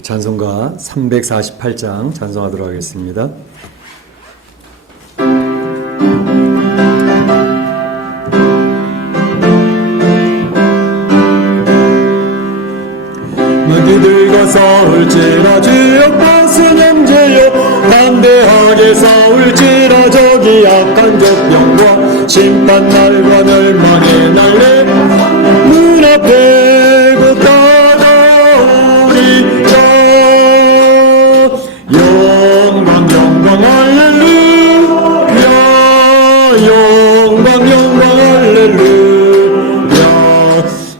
우리 찬송가 348장 찬송하도록 하겠습니다. 너희들과 싸울지라 주여 벗은 형제여 담대하게 싸울지라 저기 악한 적병과 심판날과 멸망의 날에 눈앞에 곧 다가오리라. 영광 영광 할렐루야 영광 영광 할렐루야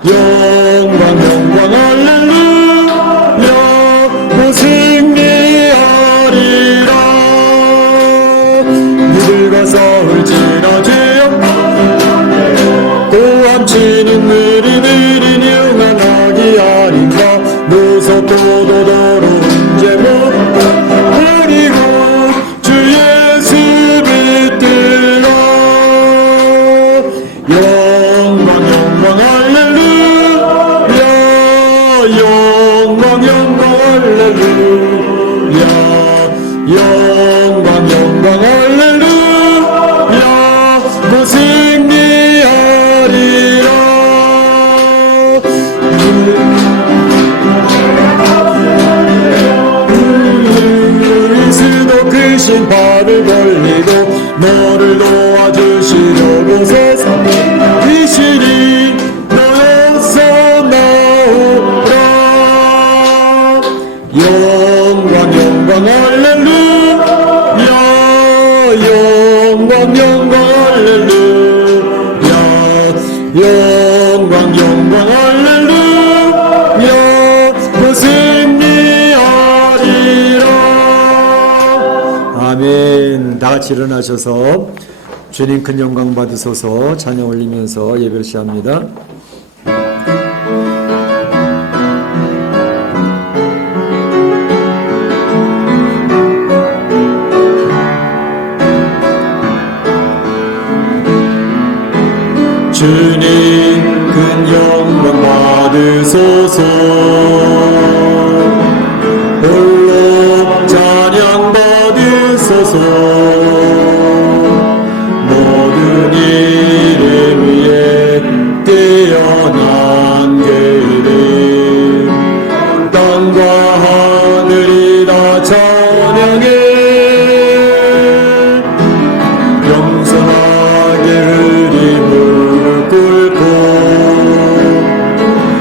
영광 영광 할렐루야 승리하리라. 누들과 싸울지라 주여 고함치는 느린 영한 아기 아닌가 노석도도도로 제목 그리고 주 예수 붙들어. 영광 영광 할렐루야 영광 영광 할렐루야 영광 영광 할렐루야 승리하리라. 그리스도 크신 발을 벌리고 너를 도와주시려고 세상 귀신이 너에서 나오라. 영광 영광 할렐루야 영광 영광 할렐루야 영광 영광 할렐루야 승리하리라. 아멘. 다 같이 일어나셔서 주님 큰 영광 받으소서 찬양 올리면서 예배를 시작합니다. 주님 큰 영광 받으소서 홀로 찬양 받으소서 모든 이름 위에 뛰어난 그름 땅과 하늘이 다 찬양해 영선하게 흐리물 꿇고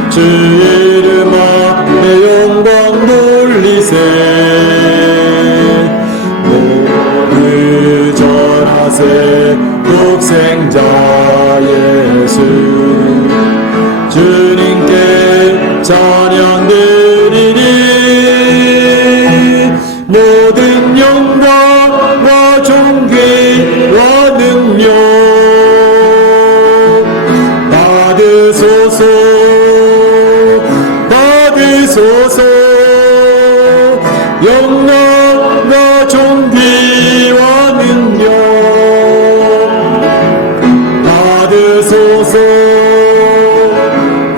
주 이름 앞에 영광 돌리세. 모두 절하세 독생자 예수 주님께 찬양 드리니 모든 영광과 존귀와 능력 받으소서 받으소서. 영광과 존귀와 능력 받으소서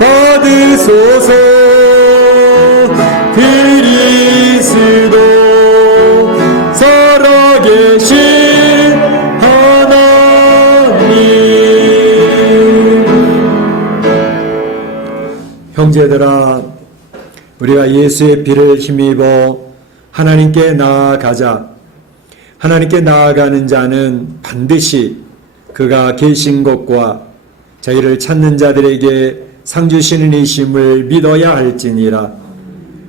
받으소서. 그리스도 살아계신 하나님. 형제들아 우리가 예수의 피를 힘입어 하나님께 나아가자. 하나님께 나아가는 자는 반드시 그가 계신 것과 자기를 찾는 자들에게 상 주시는 이심을 믿어야 할지니라.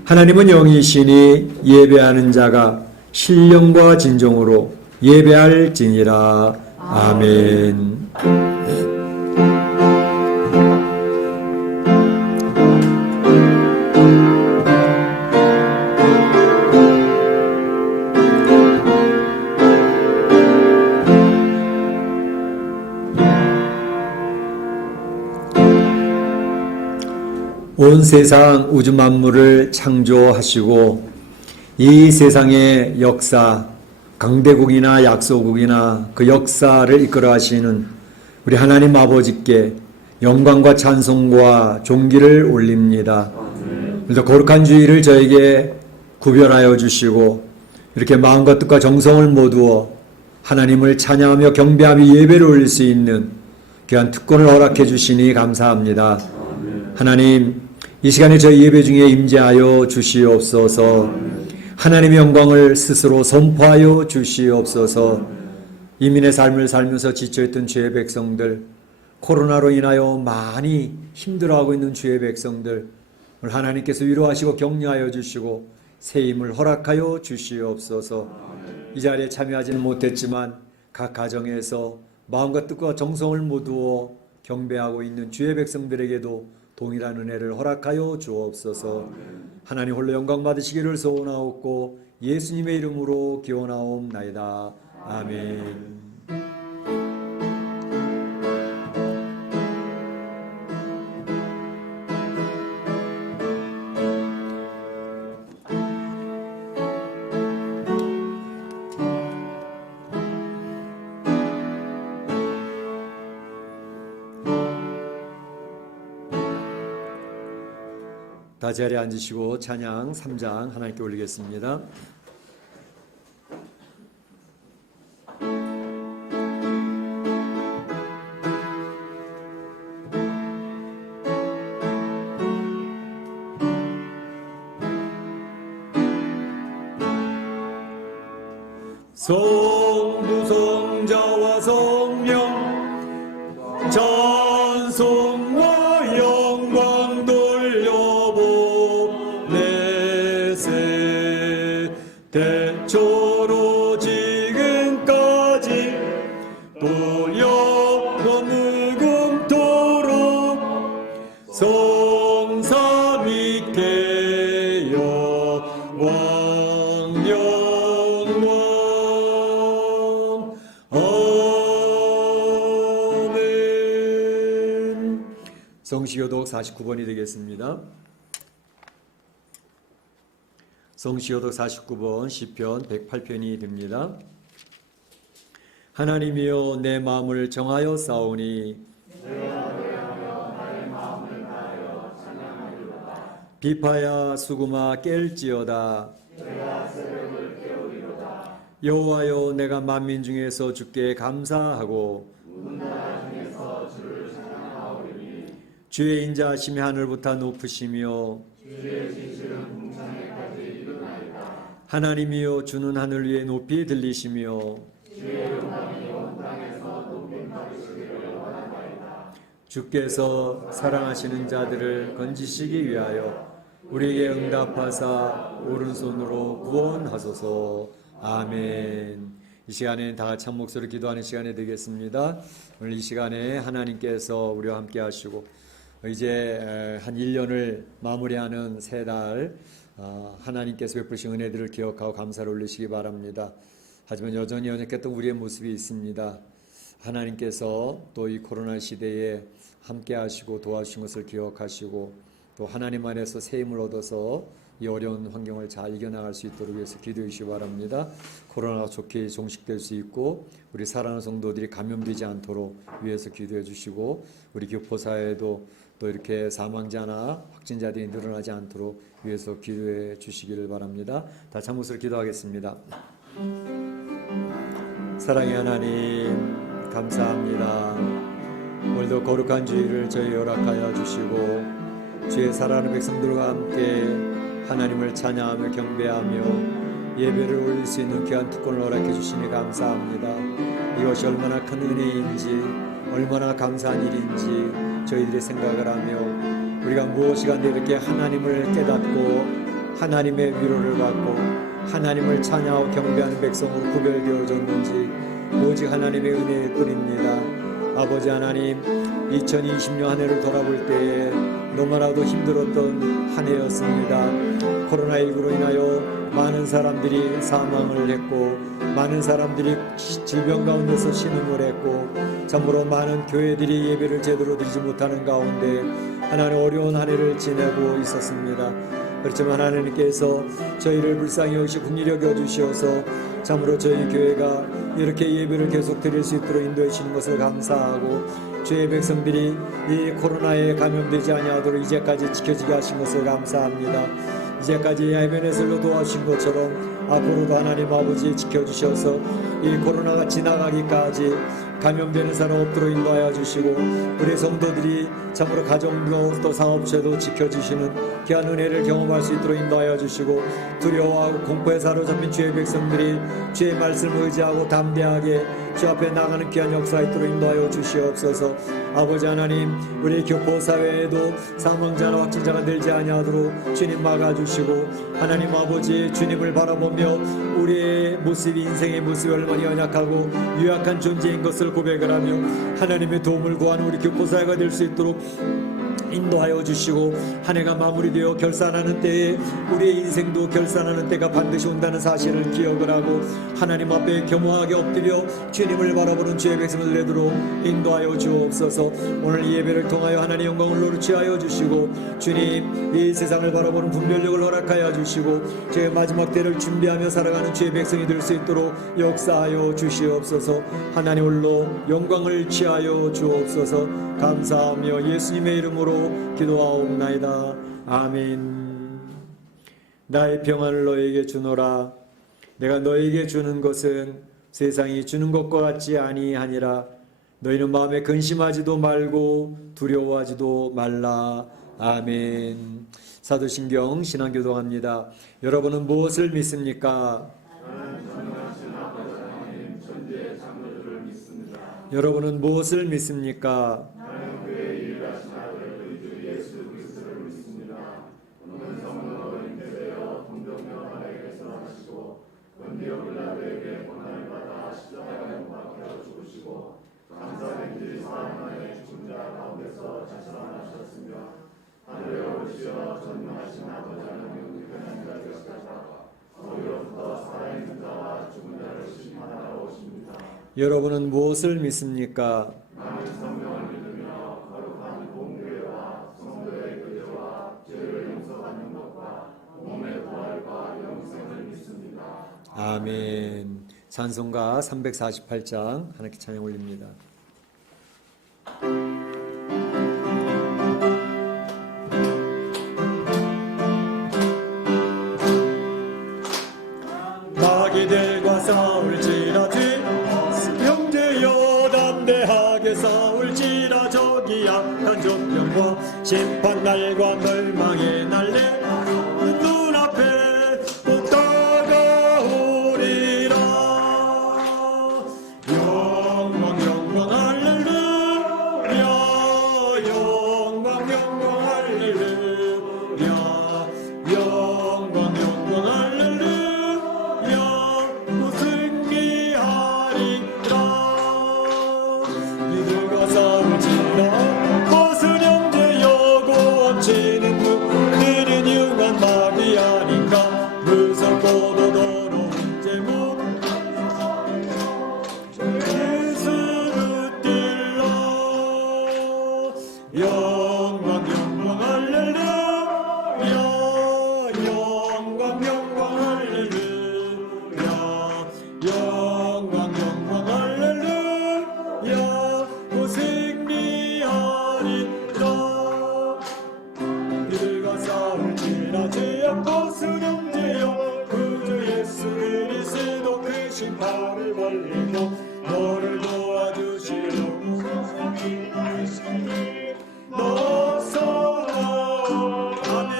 하나님은 영이시니 예배하는 자가 신령과 진정으로 예배할지니라. 아멘. 온 세상 우주 만물을 창조하시고 이 세상의 역사, 강대국이나 약소국이나 그 역사를 이끌어 하시는 우리 하나님 아버지께 영광과 찬송과 존귀를 올립니다. 그래서 거룩한 주일을 저에게 구별하여 주시고 이렇게 마음과 뜻과 정성을 모두어 하나님을 찬양하며 경배하며 예배를 올릴 수 있는 귀한 특권을 허락해 주시니 감사합니다. 하나님, 이 시간에 저희 예배 중에 임재하여 주시옵소서. 하나님의 영광을 스스로 선포하여 주시옵소서. 이민의 삶을 살면서 지쳐있던 주의 백성들, 코로나로 인하여 많이 힘들어하고 있는 주의 백성들, 오늘 하나님께서 위로하시고 격려하여 주시고 새 힘을 허락하여 주시옵소서. 이 자리에 참여하지는 못했지만 각 가정에서 마음과 뜻과 정성을 모두어 경배하고 있는 주의 백성들에게도 동일한 은혜를 허락하여 주옵소서. 하나님 홀로 영광 받으시기를 소원하옵고 예수님의 이름으로 기원하옵나이다. 아멘. 다 자리에 앉으시고 찬양 3장 하나님께 올리겠습니다. 성부 성자와 성령 찬송과 영광 돌려보내세. 대초로 지금까지 또 영원 무금토록 성삼위께 영광 영광. 아멘. 성시교독 49번이 되겠습니다. 성시교독 49번 시편 108편이 됩니다. 하나님이여 내 마음을 정하여 싸우니 비파야 수구마 깰지어다. 여호와여 내가 만민 중에서 주께 감사하고 주의 인자하심이 하늘보다 높으시며 하나님이여 주는 하늘 위에 높이 들리시며 주께서 사랑하시는 자들을 건지시기 위하여 우리에게 응답하사 오른손으로 구원하소서. 아멘. 이 시간에 다 같이 한 목소리로 기도하는 시간이 되겠습니다. 오늘 이 시간에 하나님께서 우리와 함께 하시고 이제 한 1년을 마무리하는 세 달 하나님께서 베푸신 은혜들을 기억하고 감사를 올리시기 바랍니다. 하지만 여전히 연약했던 우리의 모습이 있습니다. 하나님께서 또 이 코로나 시대에 함께 하시고 도와주신 것을 기억하시고 또 하나님 안에서 새 힘을 얻어서 이 어려운 환경을 잘 이겨나갈 수 있도록 위해서 기도해 주시기 바랍니다. 코로나가 좋게 종식될 수 있고 우리 사랑하는 성도들이 감염되지 않도록 위해서 기도해 주시고 우리 교포사회도 또 이렇게 사망자나 확진자들이 늘어나지 않도록 위해서 기도해 주시기를 바랍니다. 다시 한 목소리로 기도하겠습니다. 사랑의 하나님 감사합니다. 오늘도 거룩한 주일을 저희 허락하여 주시고 주의 사랑하는 백성들과 함께 하나님을 찬양하며 경배하며 예배를 올릴 수 있는 귀한 특권을 허락해 주시니 감사합니다. 이것이 얼마나 큰 은혜인지 얼마나 감사한 일인지 저희들이 생각을 하며 우리가 무엇이간데 이렇게 하나님을 깨닫고 하나님의 위로를 받고 하나님을 찬양하고 경배하는 백성으로 구별되어졌는지 오직 하나님의 은혜일 뿐입니다. 아버지 하나님 2020년 한 해를 돌아볼 때에 너무나도 힘들었던 한 해였습니다. 코로나19로 인하여 많은 사람들이 사망을 했고 많은 사람들이 질병 가운데서 신음을 했고 참으로 많은 교회들이 예배를 제대로 드리지 못하는 가운데 하나님 어려운 한 해를 지내고 있었습니다. 그렇지만 하나님께서 저희를 불쌍히 여기시고 긍휼히 여겨주셔서 참으로 저희 교회가 이렇게 예배를 계속 드릴 수 있도록 인도해 주시는 것을 감사하고 주의 백성들이 이 코로나에 감염되지 아니하도록 이제까지 지켜지게 하신 것을 감사합니다. 이제까지 에베네셀로 도와주신 것처럼 앞으로도 하나님 아버지 지켜주셔서 이 코로나가 지나가기까지 감염되는 사람 없도록 인도하여 주시고 우리 성도들이 참으로 가정도 또 사업체도 지켜주시는 귀한 은혜를 경험할 수 있도록 인도하여 주시고 두려워하고 공포에 사로잡힌 주의 백성들이 주의 말씀을 의지하고 담대하게 주 앞에 나가는 귀한 역사 있도록 인도하여 주시옵소서. 아버지 하나님, 우리 교포사회에도 사망자나 확진자가 늘지 아니하도록 주님 막아주시고 하나님 아버지 주님을 바라보며 우리의 모습이 인생의 모습이 얼마나 연약하고 유약한 존재인 것을 고백을 하며 하나님의 도움을 구하는 우리 교포사회가 될 수 있도록 인도하여 주시고 한 해가 마무리되어 결산하는 때에 우리의 인생도 결산하는 때가 반드시 온다는 사실을 기억을 하고 하나님 앞에 겸허하게 엎드려 주님을 바라보는 주의 백성을 되도록 인도하여 주옵소서. 오늘 이 예배를 통하여 하나님 영광을 노릇하여 주시고 주님 이 세상을 바라보는 분별력을 허락하여 주시고 제 마지막 때를 준비하며 살아가는 주의 백성이 될 수 있도록 역사하여 주시옵소서. 하나님 홀로 영광을 취하여 주옵소서. 감사하며 예수님의 이름으로 기도하옵나이다. 아멘. 나의 평안을 너에게 주노라. 내가 너에게 주는 것은 세상이 주는 것과 같지 아니하니라. 너희는 마음에 근심하지도 말고 두려워하지도 말라. 아멘. 사도신경 신앙교동합니다. 여러분은 무엇을 믿습니까? 여러분은 무엇을 믿습니까? 여러분은 무엇을 믿습니까? 아멘. 찬송가 348장 하나님께 찬양 올립니다. 마귀들과 싸울지라도 형제여 담대하게 싸울지라. 저기 약한 존병과 심판날과 멸망의 날에 눈앞에 또 다가오리라. 영광 영광 할렐루야. 영광 영광 할렐루야. 영광 영광 할렐루야. 또 승리하리라. 이들과 싸울지라. 벗은 형제여 고함치는 그들은 융한 마귀 아닌가. 무섭고도 더러운 제목 예수 붙들라. 영광 영광 할렐루야. 영광 영광 할렐루야. 영광 영광 할렐루야. 또 승리하리라. 그들과 싸울지라. 죄악 벗은 형제여 구주 예수 그리스도 크신 팔을 벌리고 너를 도와주시려 너서 아멘.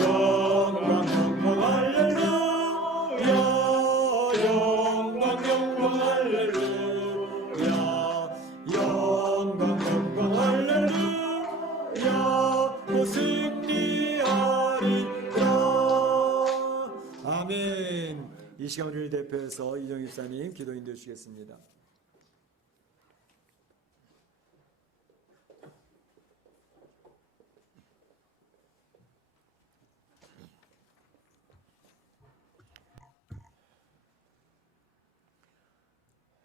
영광 영광 할렐루야. 영광 영광 할렐루야. 영광 영광 할렐루야. 또 승리하리라. 아멘. 이 시간 우리를 대표해서 이정희 집사님 기도 인도해 주시겠습니다.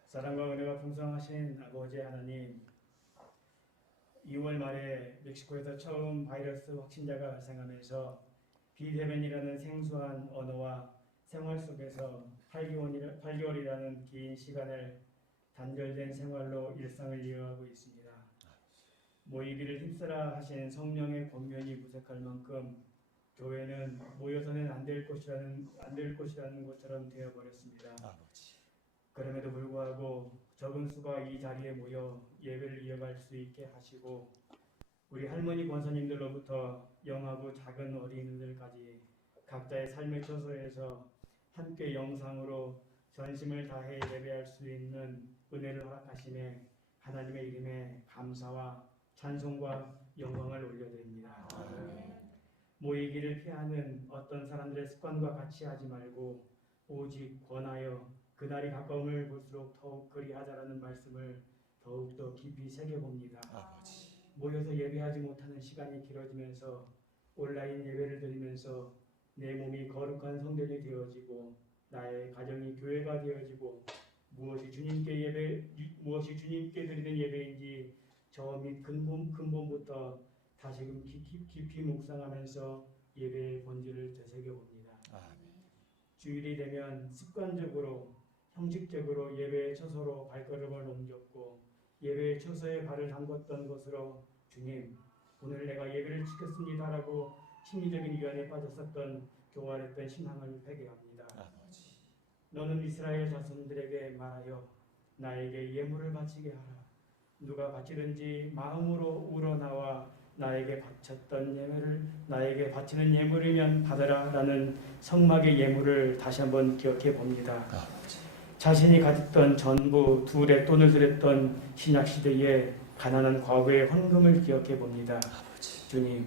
사랑과 은혜가 풍성하신 아버지 하나님, 2월 말에 멕시코에서 처음 바이러스 확진자가 발생하면서 비대면이라는 생소한 언어와 생활 속에서 8개월이라는 긴 시간을 단절된 생활로 일상을 이어가고 있습니다. 모이기를 힘쓰라 하신 성령의 권면이 무색할 만큼 교회는 모여서는 안 될 곳이라는 것처럼 되어 버렸습니다. 아버지. 그럼에도 불구하고 적은 수가 이 자리에 모여 예배를 이어갈 수 있게 하시고 우리 할머니 권사님들로부터 영하고 작은 어린이들까지 각자의 삶의 처소에서 함께 영상으로 전심을 다해 예배할 수 있는 은혜를 허락하심에 하나님의 이름에 감사와 찬송과 영광을 올려드립니다. 모이기를 피하는 어떤 사람들의 습관과 같이 하지 말고 오직 권하여 그날이 가까움을 볼수록 더욱 그리하자라는 말씀을 더욱더 깊이 새겨봅니다. 아버지. 모여서 예배하지 못하는 시간이 길어지면서 온라인 예배를 드리면서 내 몸이 거룩한 성전이 되어지고 나의 가정이 교회가 되어지고 무엇이 주님께 드리는 예배인지 저 밑 근본부터 다시금 깊이 묵상하면서 예배의 본질을 되새겨봅니다. 주일이 되면 습관적으로 형식적으로 예배의 처소로 발걸음을 옮겼고 예배의 처소에 발을 담궜던 것으로 주님 오늘 내가 예배를 지켰습니다라고 심리적인 위안에 빠졌었던 교활했던 신앙을 회개합니다. 아버지. 너는 이스라엘 자손들에게 말하여 나에게 예물을 바치게 하라. 누가 바치든지 마음으로 우러나와 나에게 바치는 예물이면 받으라라는 성막의 예물을 다시 한번 기억해 봅니다. 아버지. 자신이 가졌던 전부 둘의 돈을 들였던 신약 시대의 가난한 과거의 헌금을 기억해 봅니다. 아버지. 주님,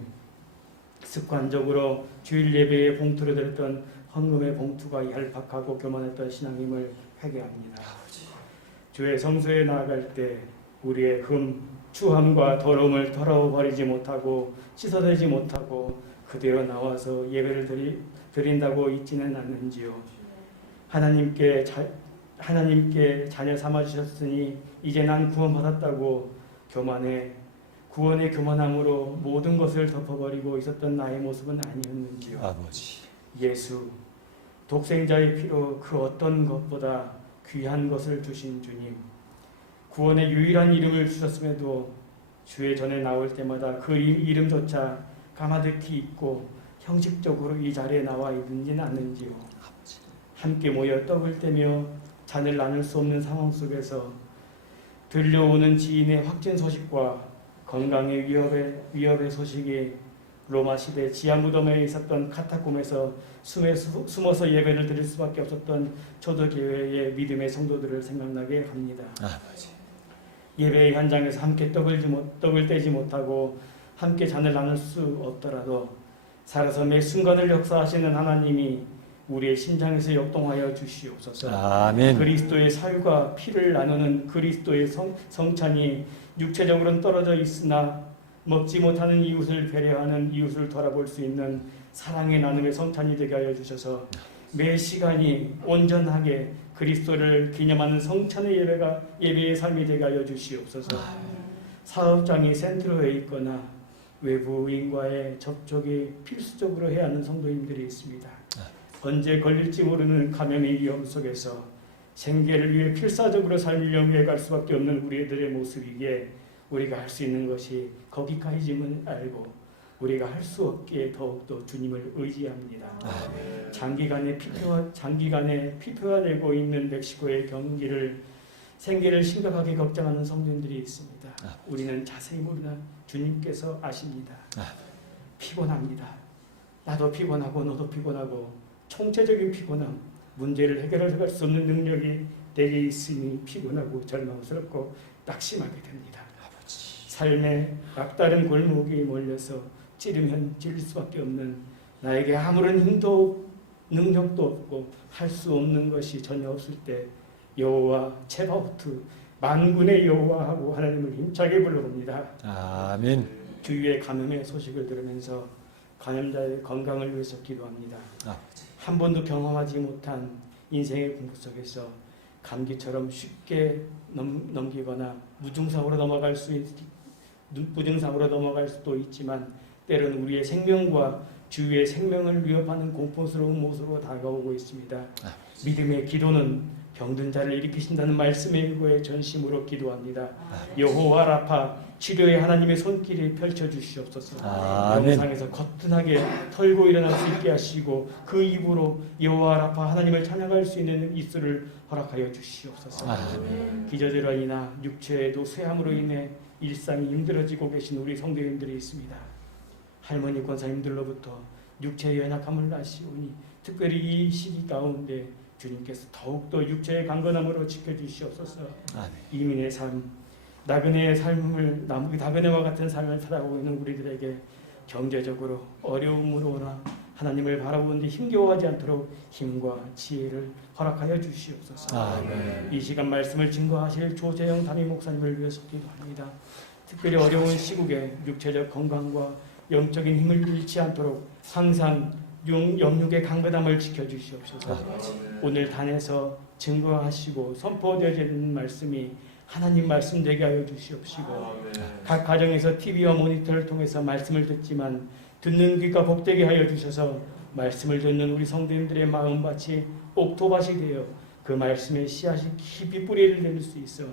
습관적으로 주일 예배에 봉투를 들었던 헌금의 봉투가 얄팍하고 교만했던 신앙임을 회개합니다. 아버지. 주의 성소에 나아갈 때 우리의 추함과 더러움을 털어버리지 못하고 씻어내지 못하고 그대로 나와서 예배를 드린다고 잊지는 않는지요. 하나님께 자녀 삼아주셨으니 이제 난 구원받았다고 구원의 교만함으로 모든 것을 덮어버리고 있었던 나의 모습은 아니었는지요. 아버지. 예수, 독생자의 피로 그 어떤 것보다 귀한 것을 주신 주님, 구원의 유일한 이름을 주셨음에도 주의 전에 나올 때마다 그 이름조차 가마득히 잊고 형식적으로 이 자리에 나와 있는지는 않는지요. 함께 모여 떡을 떼며 잔을 나눌 수 없는 상황 속에서 들려오는 지인의 확진 소식과 건강의 위협의 소식이 로마 시대 지하 무덤에 있었던 카타콤에서 숨어서 예배를 드릴 수밖에 없었던 초대교회의 믿음의 성도들을 생각나게 합니다. 아버지. 예배의 현장에서 함께 떡을 떼지 못하고 함께 잔을 나눌 수 없더라도 살아서 매 순간을 역사하시는 하나님이 우리의 심장에서 역동하여 주시옵소서. 아멘. 그리스도의 살과 피를 나누는 그리스도의 성찬이 육체적으로는 떨어져 있으나 먹지 못하는 이웃을 배려하는 이웃을 돌아볼 수 있는 사랑의 나눔의 성찬이 되게 하여 주셔서 매 시간이 온전하게 그리스도를 기념하는 성찬의 예배의 삶이 되게 하여 주시옵소서. 사업장이 센트로에 있거나 외부인과의 접촉이 필수적으로 해야 하는 성도님들이 있습니다. 언제 걸릴지 모르는 감염의 위험 속에서 생계를 위해 필사적으로 삶을 영위해 수밖에 없는 우리들의 모습이기에 우리가 할 수 있는 것이 거기까지만 알고 우리가 할 수 없기에 더욱더 주님을 의지합니다. 장기간에 피폐화되고 있는 멕시코의 생계를 심각하게 걱정하는 성도님들이 있습니다. 우리는 자세히 모르나 주님께서 아십니다. 피곤합니다. 나도 피곤하고 너도 피곤하고 총체적인 피곤함, 문제를 해결할 수 없는 능력이 내게 있으니 피곤하고 절망스럽고 낙심하게 됩니다. 삶의 막다른 골목이 몰려서 찌르면 찔릴 수밖에 없는 나에게 아무런 힘도 능력도 없고 할 수 없는 것이 전혀 없을 때 여호와 체바오트 만군의 여호와하고 하나님을 힘차게 불러봅니다. 아멘. 주위의 감염의 소식을 들으면서 감염자의 건강을 위해서 기도합니다. 한 번도 경험하지 못한 인생의 공부 속에서 감기처럼 쉽게 넘기거나 무증상으로 넘어갈 수도 있지만 때로는 우리의 생명과 주위의 생명을 위협하는 공포스러운 모습으로 다가오고 있습니다. 믿음의 기도는 병든 자를 일으키신다는 말씀의 의거에 전심으로 기도합니다. 여호와 라파 치료에 하나님의 손길이 펼쳐 주시옵소서. 아멘. 영상에서 거뜬하게 털고 일어날 수 있게 하시고 그 입으로 여호와 라파 하나님을 찬양할 수 있는 입술을 허락하여 주시옵소서. 아멘. 기저질환 이나 육체에도 쇠함으로 인해 일상이 힘들어지고 계신 우리 성도님들이 있습니다. 할머니 권사님들로부터 육체의 연약함을 아시오니 특별히 이 시기 가운데 주님께서 더욱더 육체의 강건함으로 지켜주시옵소서. 아멘. 이민의 삶, 나그네의 삶을 나그네와 같은 삶을 살아가고 있는 우리들에게 경제적으로 어려움으로나 하나님을 바라보는데 힘겨워하지 않도록 힘과 지혜를 허락하여 주시옵소서. 아멘. 이 시간 말씀을 증거하실 조재영 담임 목사님을 위해서 기도합니다. 특별히 어려운 시국에 육체적 건강과 영적인 힘을 잃지 않도록 항상 영육의 강건함을 지켜주시옵소서. 오늘 단에서 증거하시고 선포되어지는 말씀이 하나님 말씀 되게 하여 주시옵시고 각 가정에서 TV와 모니터를 통해서 말씀을 듣지만 듣는 귀가 복되게 하여 주셔서 말씀을 듣는 우리 성도님들의 마음밭이 옥토밭이 되어 그 말씀의 씨앗이 깊이 뿌리를 내릴 수 있어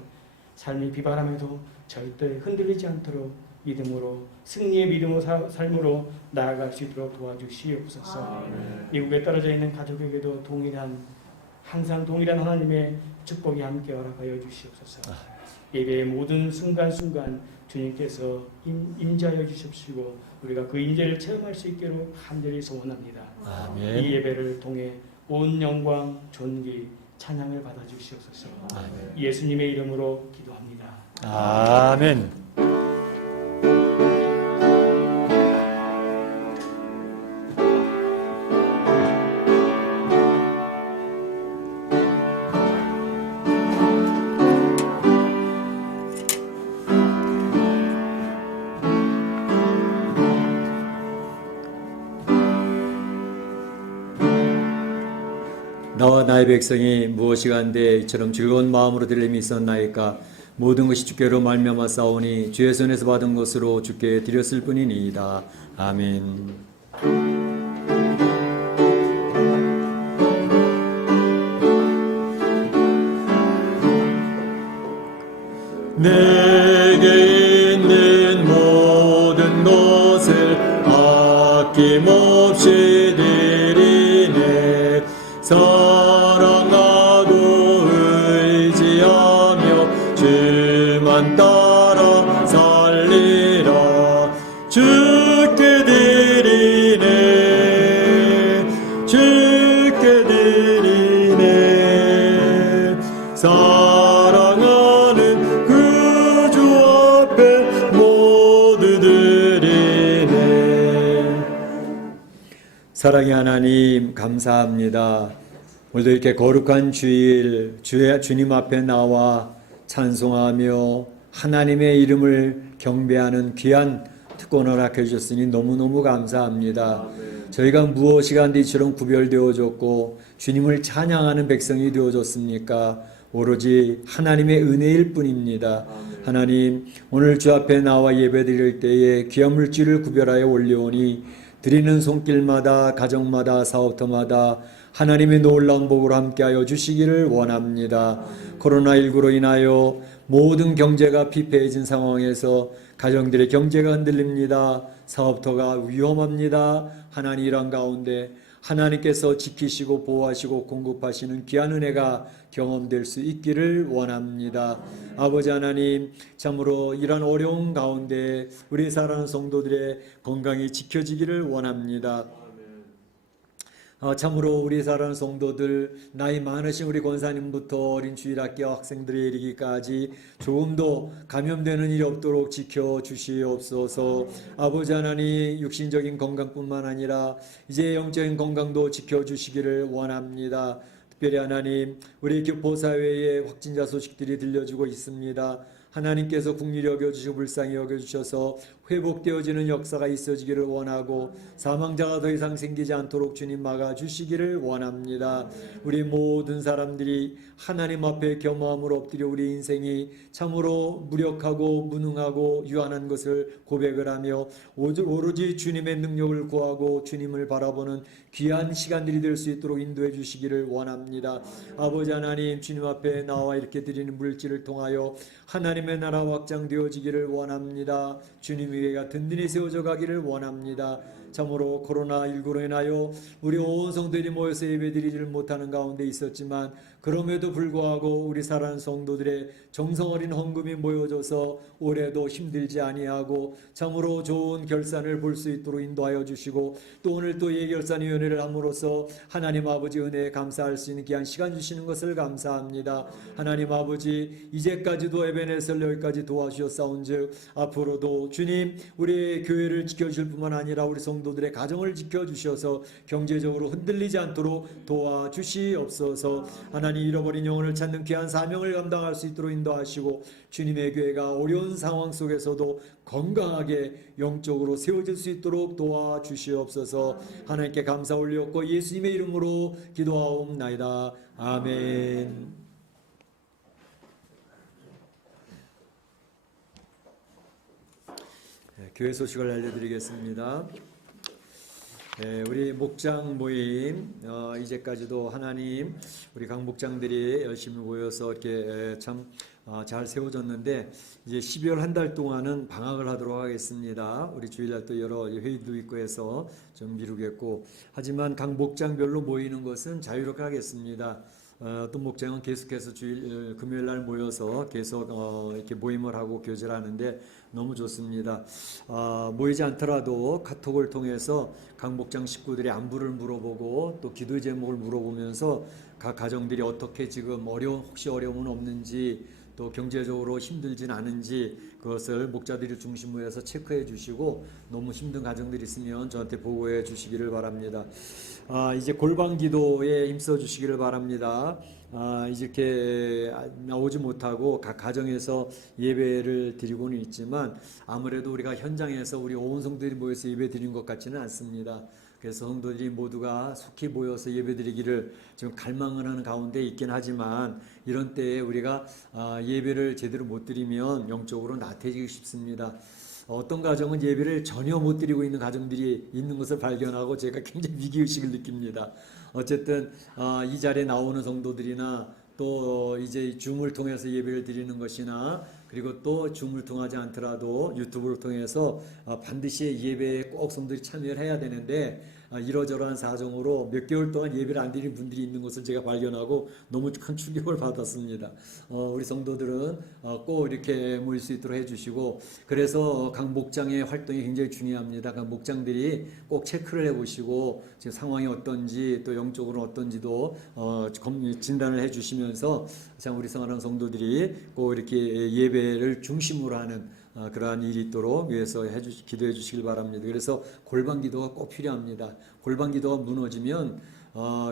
삶이 비바람에도 절대 흔들리지 않도록 믿음으로 승리의 믿음으로 삶으로 나아갈 수 있도록 도와주시옵소서. 미국에 떨어져 있는 가족에게도 항상 동일한 하나님의 축복이 함께 허락하여 주시옵소서. 예배의 모든 순간순간 주님께서 임재하여 주십시고 우리가 그 임재를 체험할 수 있기로 간절히 소원합니다. 아멘. 이 예배를 통해 온 영광, 존귀, 찬양을 받아 주시옵소서. 예수님의 이름으로 기도합니다. 아멘. 나와 나의 백성이 무엇이 간데 이처럼 즐거운 마음으로 들림이 있었나이까. 모든 것이 주께로 말미암아 싸우니 주의 손에서 받은 것으로 주께 드렸을 뿐이니이다. 아멘. 내게 있는 모든 것을 아낌없이 드리네. 사랑하고 의지하며 주만 따라 살리라. 주께 드리네. 주께 드리네. 사랑하는 그 주 앞에 모두 드리네. 사랑의 하나님 감사합니다. 오늘도 이렇게 거룩한 주일 주님 앞에 나와 찬송하며 하나님의 이름을 경배하는 귀한 특권을 허락해 주셨으니 너무너무 감사합니다. 저희가 무엇이 간데 이처럼 구별되어졌고 주님을 찬양하는 백성이 되어졌습니까? 오로지 하나님의 은혜일 뿐입니다. 하나님, 오늘 주 앞에 나와 예배드릴 때에 귀한 물질을 구별하여 올려오니 드리는 손길마다 가정마다 사업터마다 하나님의 놀라운 복으로 함께하여 주시기를 원합니다. 코로나19로 인하여 모든 경제가 피폐해진 상황에서 가정들의 경제가 흔들립니다. 사업터가 위험합니다. 하나님, 이런 가운데 하나님께서 지키시고 보호하시고 공급하시는 귀한 은혜가 경험될 수 있기를 원합니다. 아버지 하나님, 참으로 이런 어려운 가운데 우리 사랑하는 성도들의 건강이 지켜지기를 원합니다. 참으로 우리 사랑하는 성도들, 나이 많으신 우리 권사님부터 어린 주일학교 학생들에 이르기까지 조금도 감염되는 일이 없도록 지켜주시옵소서. 아버지 하나님, 육신적인 건강뿐만 아니라 이제 영적인 건강도 지켜주시기를 원합니다. 특별히 하나님, 우리 교포사회에 확진자 소식들이 들려주고 있습니다. 하나님께서 긍휼히 여겨주시고 불쌍히 여겨주셔서 회복되어지는 역사가 있어지기를 원하고 사망자가 더 이상 생기지 않도록 주님 막아주시기를 원합니다. 우리 모든 사람들이 하나님 앞에 겸허함으로 엎드려 우리 인생이 참으로 무력하고 무능하고 유한한 것을 고백을 하며 오로지 주님의 능력을 구하고 주님을 바라보는 귀한 시간들이 될 수 있도록 인도해 주시기를 원합니다. 아버지 하나님, 주님 앞에 나와 이렇게 드리는 물질을 통하여 하나님 하나님의 나라 확장되어지기를 원합니다. 주님 위에가 든든히 세워져 가기를 원합니다. 참으로 코로나19로 인하여 우리 온 성도들이 모여서 예배드리지를 못하는 가운데 있었지만 그럼에도 불구하고 우리 사랑하는 성도들의 정성 어린 헌금이 모여져서 올해도 힘들지 아니하고 참으로 좋은 결산을 볼 수 있도록 인도하여 주시고 또 오늘 또 예결산위원회를 함으로써 하나님 아버지 은혜에 감사할 수 있는 귀한 시간 주시는 것을 감사합니다. 하나님 아버지 이제까지도 에베네셀 여기까지 도와주셨사온즉 앞으로도 주님 우리 교회를 지켜주실 뿐만 아니라 우리 성도들의 가정을 지켜주셔서 경제적으로 흔들리지 않도록 도와주시옵소서. 하나님 잃어버린 영혼을 찾는 귀한 사명을 감당할 수 있도록 인도하시고 주님의 교회가 어려운 상황 속에서도 건강하게 영적으로 세워질 수 있도록 도와주시옵소서. 하나님께 감사 올렸고 예수님의 이름으로 기도하옵나이다. 아멘. 교회 소식을 알려드리겠습니다. 우리 목장 모임 이제까지도 하나님 우리 각 목장들이 열심히 모여서 이렇게 참 잘 세워졌는데 이제 12월 한 달 동안은 방학을 하도록 하겠습니다. 우리 주일날 또 여러 회의도 있고 해서 좀 미루겠고 하지만 각 목장별로 모이는 것은 자유롭게 하겠습니다. 어떤 목장은 계속해서 금요일 날 모여서 계속 이렇게 모임을 하고 교제를 하는데 너무 좋습니다. 모이지 않더라도 카톡을 통해서 각 목장 식구들의 안부를 물어보고 또 기도의 제목을 물어보면서 각 가정들이 어떻게 지금 혹시 어려움은 없는지 또 경제적으로 힘들진 않은지 그것을 목자들이 중심으로 해서 체크해 주시고 너무 힘든 가정들이 있으면 저한테 보고해 주시기를 바랍니다. 이제 골방 기도에 힘써 주시기를 바랍니다. 이렇게 나오지 못하고 각 가정에서 예배를 드리고는 있지만 아무래도 우리가 현장에서 우리 온 성도들이 모여서 예배 드리는 것 같지는 않습니다. 그래서 성도들이 모두가 속히 모여서 예배드리기를 지금 갈망을 하는 가운데 있긴 하지만 이런 때에 우리가 예배를 제대로 못 드리면 영적으로 나태해지기 쉽습니다. 어떤 가정은 예배를 전혀 못 드리고 있는 가정들이 있는 것을 발견하고 제가 굉장히 위기의식을 느낍니다. 어쨌든 이 자리에 나오는 성도들이나 또 이제 줌을 통해서 예배를 드리는 것이나 그리고 또 줌을 통하지 않더라도 유튜브를 통해서 반드시 예배에 꼭 성도들이 참여를 해야 되는데 이러저러한 사정으로 몇 개월 동안 예배를 안 드리는 분들이 있는 것을 제가 발견하고 너무 큰 충격을 받았습니다. 우리 성도들은 꼭 이렇게 모일 수 있도록 해주시고 그래서 각 목장의 활동이 굉장히 중요합니다. 각 목장들이 꼭 체크를 해보시고 지금 상황이 어떤지 또 영적으로 어떤지도 진단을 해주시면서 참 우리 사랑하는 성도들이 꼭 이렇게 예배를 중심으로 하는 그러한 일이 있도록 위해서 기도해 주시길 바랍니다. 그래서 골방 기도가 꼭 필요합니다. 골방 기도가 무너지면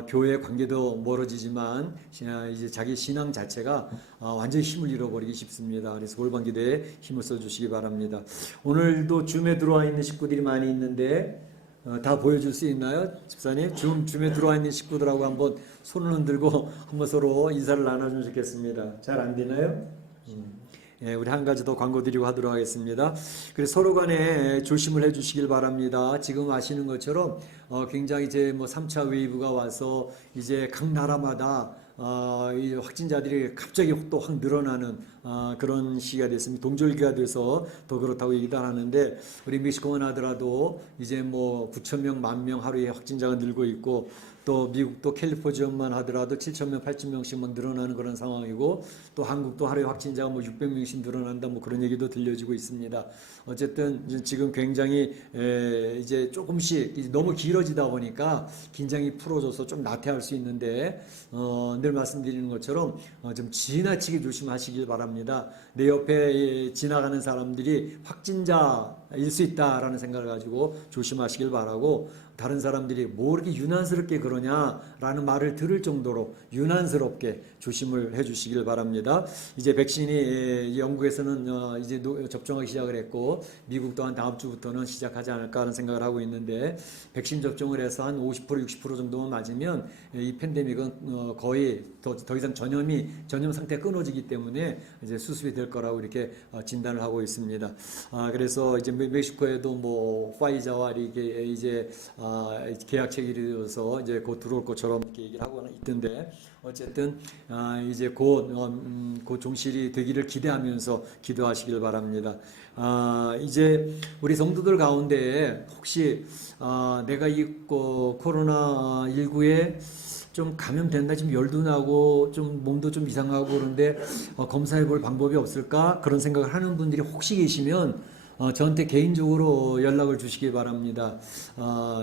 교회 관계도 멀어지지만 이제 자기 신앙 자체가 완전히 힘을 잃어버리기 쉽습니다. 그래서 골방 기도에 힘을 써 주시기 바랍니다. 오늘도 줌에 들어와 있는 식구들이 많이 있는데 다 보여줄 수 있나요? 집사님 줌에 들어와 있는 식구들하고 한번 손을 흔들고 한번 서로 인사를 나눠주면 좋겠습니다. 잘 안 되나요? 우리 한 가지 더 광고 드리고 하도록 하겠습니다. 그래서 서로 간에 조심을 해 주시길 바랍니다. 지금 아시는 것처럼 굉장히 이제 3차 웨이브가 와서 이제 각 나라마다 이 확진자들이 갑자기 또 확 늘어나는 그런 시기가 됐습니다. 동절기가 돼서 더 그렇다고 얘기도 하는데 우리 멕시코만 하더라도 이제 9,000명, 10,000명 하루에 확진자가 늘고 있고 또 미국도 캘리포니아만 하더라도 7,000명, 8,000명씩 막 늘어나는 그런 상황이고 또 한국도 하루에 확진자가 600명씩 늘어난다 그런 얘기도 들려지고 있습니다. 어쨌든 지금 굉장히 이제 조금씩 너무 길어지다 보니까 긴장이 풀어져서 좀 나태할 수 있는데 늘 말씀드리는 것처럼 좀 지나치게 조심하시길 바랍니다. 내 옆에 지나가는 사람들이 확진자일 수 있다라는 생각을 가지고 조심하시길 바라고 다른 사람들이 뭐 이렇게 유난스럽게 그러냐라는 말을 들을 정도로 유난스럽게 조심을 해주시길 바랍니다. 이제 백신이 영국에서는 이제 접종하기 시작을 했고 미국 또한 다음 주부터는 시작하지 않을까 하는 생각을 하고 있는데 백신 접종을 해서 한 50% 60% 정도만 맞으면 이 팬데믹은 거의 더 이상 전염 상태가 끊어지기 때문에 이제 수습이 될 거라고 이렇게 진단을 하고 있습니다. 그래서 이제 멕시코에도 파이자와 이렇게 이제 계약 체결이 되어서 이제 곧 들어올 것처럼 이렇게 얘기를 하고 있던데 어쨌든 이제 곧 종실이 되기를 기대하면서 기도하시길 바랍니다. 이제 우리 성도들 가운데 혹시 내가 이 코로나19에 좀 감염된다, 지금 열도 나고 좀 몸도 좀 이상하고 그런데 검사해 볼 방법이 없을까? 그런 생각을 하는 분들이 혹시 계시면 저한테 개인적으로 연락을 주시기 바랍니다.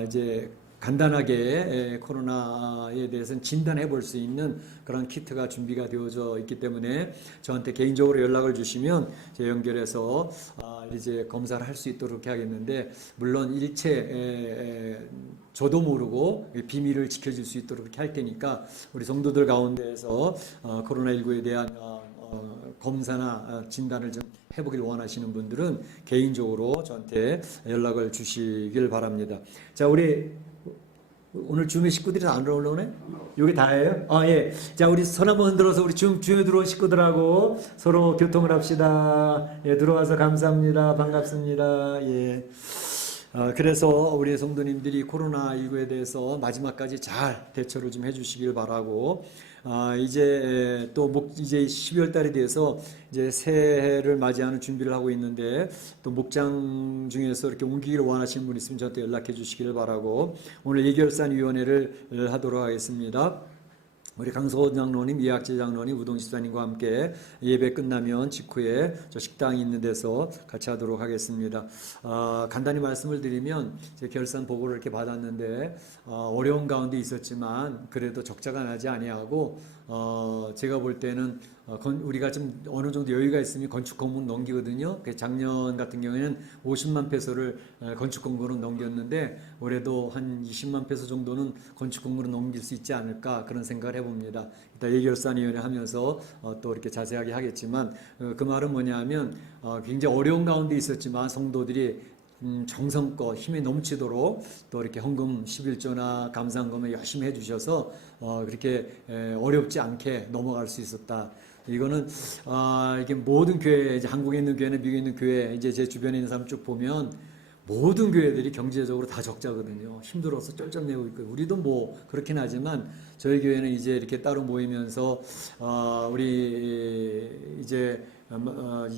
이제 간단하게 코로나에 대해서는 진단해 볼 수 있는 그런 키트가 준비가 되어져 있기 때문에 저한테 개인적으로 연락을 주시면 제 연결해서 이제 검사를 할 수 있도록 하겠는데, 물론 일체 저도 모르고 비밀을 지켜줄 수 있도록 이렇게 할 테니까 우리 성도들 가운데에서 코로나19에 대한 검사나 진단을 좀 해보길 원하시는 분들은 개인적으로 저한테 연락을 주시길 바랍니다. 자, 우리 오늘 줌에 식구들이 안 올라오네? 여기 다예요? 예. 자, 우리 손 한번 흔들어서 우리 줌에 들어온 식구들하고 서로 교통을 합시다. 예, 들어와서 감사합니다. 반갑습니다. 예. 그래서 우리 성도님들이 코로나19에 대해서 마지막까지 잘 대처를 좀 해주시길 바라고, 이제 이제 12월 달에 대해서 이제 새해를 맞이하는 준비를 하고 있는데, 또 목장 중에서 이렇게 옮기기를 원하시는 분 있으면 저한테 연락해 주시길 바라고, 오늘 예결산위원회를 하도록 하겠습니다. 우리 강서원 장로님, 이학재 장로님, 우동 집사님과 함께 예배 끝나면 직후에 저 식당이 있는 데서 같이 하도록 하겠습니다. 간단히 말씀을 드리면 제 결산 보고를 이렇게 받았는데 어려운 가운데 있었지만 그래도 적자가 나지 아니하고, 제가 볼 때는 우리가 좀 어느 정도 여유가 있으면 건축 공문 넘기거든요. 작년 같은 경우에는 50만 페소를 건축 공문으로 넘겼는데 올해도 한 20만 페소 정도는 건축 공문으로 넘길 수 있지 않을까, 그런 생각을 해봅니다. 이따 예결산위원회 하면서 또 이렇게 자세하게 하겠지만, 그 말은 뭐냐면 굉장히 어려운 가운데 있었지만 성도들이 정성껏 힘이 넘치도록 또 이렇게 헌금 11조나 감사헌금을 열심히 해주셔서 그렇게 어렵지 않게 넘어갈 수 있었다. 이거는 이게 모든 교회, 이제 한국에 있는 교회나 미국에 있는 교회, 이제 제 주변에 있는 사람 쭉 보면 모든 교회들이 경제적으로 다 적자거든요. 힘들어서 쩔쩔매고 있고, 우리도 뭐 그렇긴 하지만 저희 교회는 이제 이렇게 따로 모이면서 우리 이제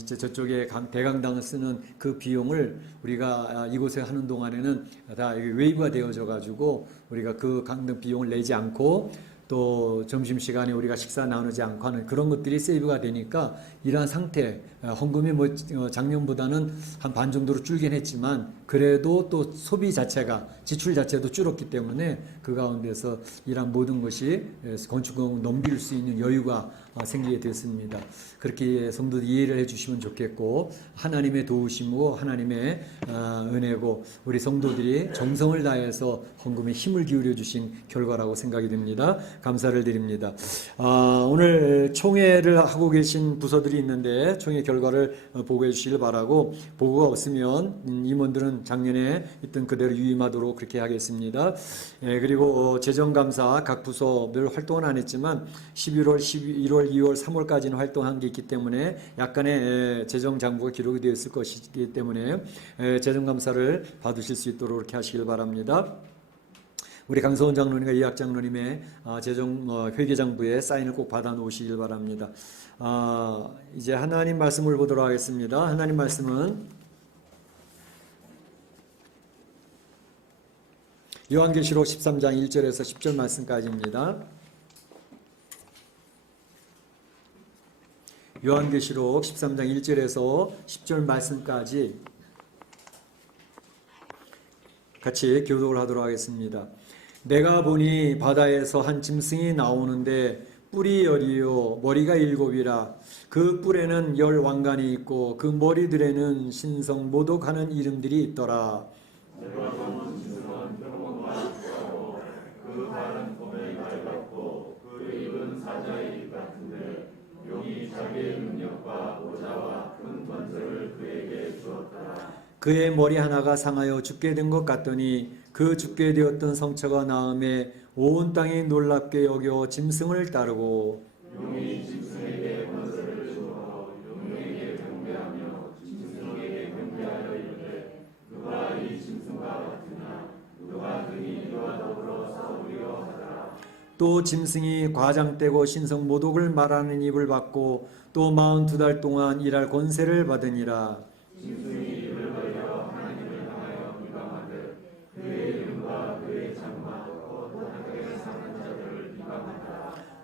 저쪽에 대강당을 쓰는 그 비용을 우리가 이곳에 하는 동안에는 다 웨이브가 되어져 가지고 우리가 그 강당 비용을 내지 않고, 또 점심시간에 우리가 식사 나누지 않고 하는 그런 것들이 세이브가 되니까 이러한 상태, 헌금이 뭐 작년보다는 한 반 정도로 줄긴 했지만 그래도 또 소비 자체가, 지출 자체도 줄었기 때문에 그 가운데서 이러한 모든 것이 건축공을 넘길 수 있는 여유가 생기게 됐습니다. 그렇게 성도들 이해를 해주시면 좋겠고, 하나님의 도우심이고 하나님의 은혜고 우리 성도들이 정성을 다해서 헌금에 힘을 기울여 주신 결과라고 생각이 됩니다. 감사를 드립니다. 오늘 총회를 하고 계신 부서들이 있는데 총회 결과를 보고해 주시길 바라고, 보고가 없으면 임원들은 작년에 있던 그대로 유임하도록 그렇게 하겠습니다. 그리고 재정감사 각 부서별 활동은 안 했지만 11월, 12월, 2월, 3월까지는 활동한 게 있기 때문에 약간의 재정장부가 기록이 되어 있을 것이기 때문에 재정감사를 받으실 수 있도록 그렇게 하시길 바랍니다. 우리 강서원 장로님과 이학 장로님의 재정 회계장부에 사인을 꼭 받아 놓으시길 바랍니다. 이제 하나님 말씀을 보도록 하겠습니다. 하나님 말씀은 요한계시록 13장 1절에서 10절 말씀까지입니다. 요한계시록 13장 1절에서 10절 말씀까지 같이 교독을 하도록 하겠습니다. 내가 보니 바다에서 한 짐승이 나오는데 뿔이 10이요 머리가 7이라. 그 뿔에는 10 왕관이 있고 그 머리들에는 신성 모독하는 이름들이 있더라. 그 발은 검에 맑았고 그 입은 사자의 입 같은데 용이 자기의 능력과 보좌와 큰 권세를 그에게 주었더라. 그의 머리 하나가 상하여 죽게 된 것 같더니 그 죽게 되었던 성처가 나음에 온 땅이 놀랍게 여겨 짐승을 따르고, 용이 짐승에게 권세를 주어 용에게 경배하며 짐승에게 경배하여 이르되 누가 이 짐승과 같으냐, 누가 등이 이와 더불어 싸우리요 하라. 또 짐승이 과장되고 신성 모독을 말하는 입을 받고 또 42달 동안 일할 권세를 받으니라.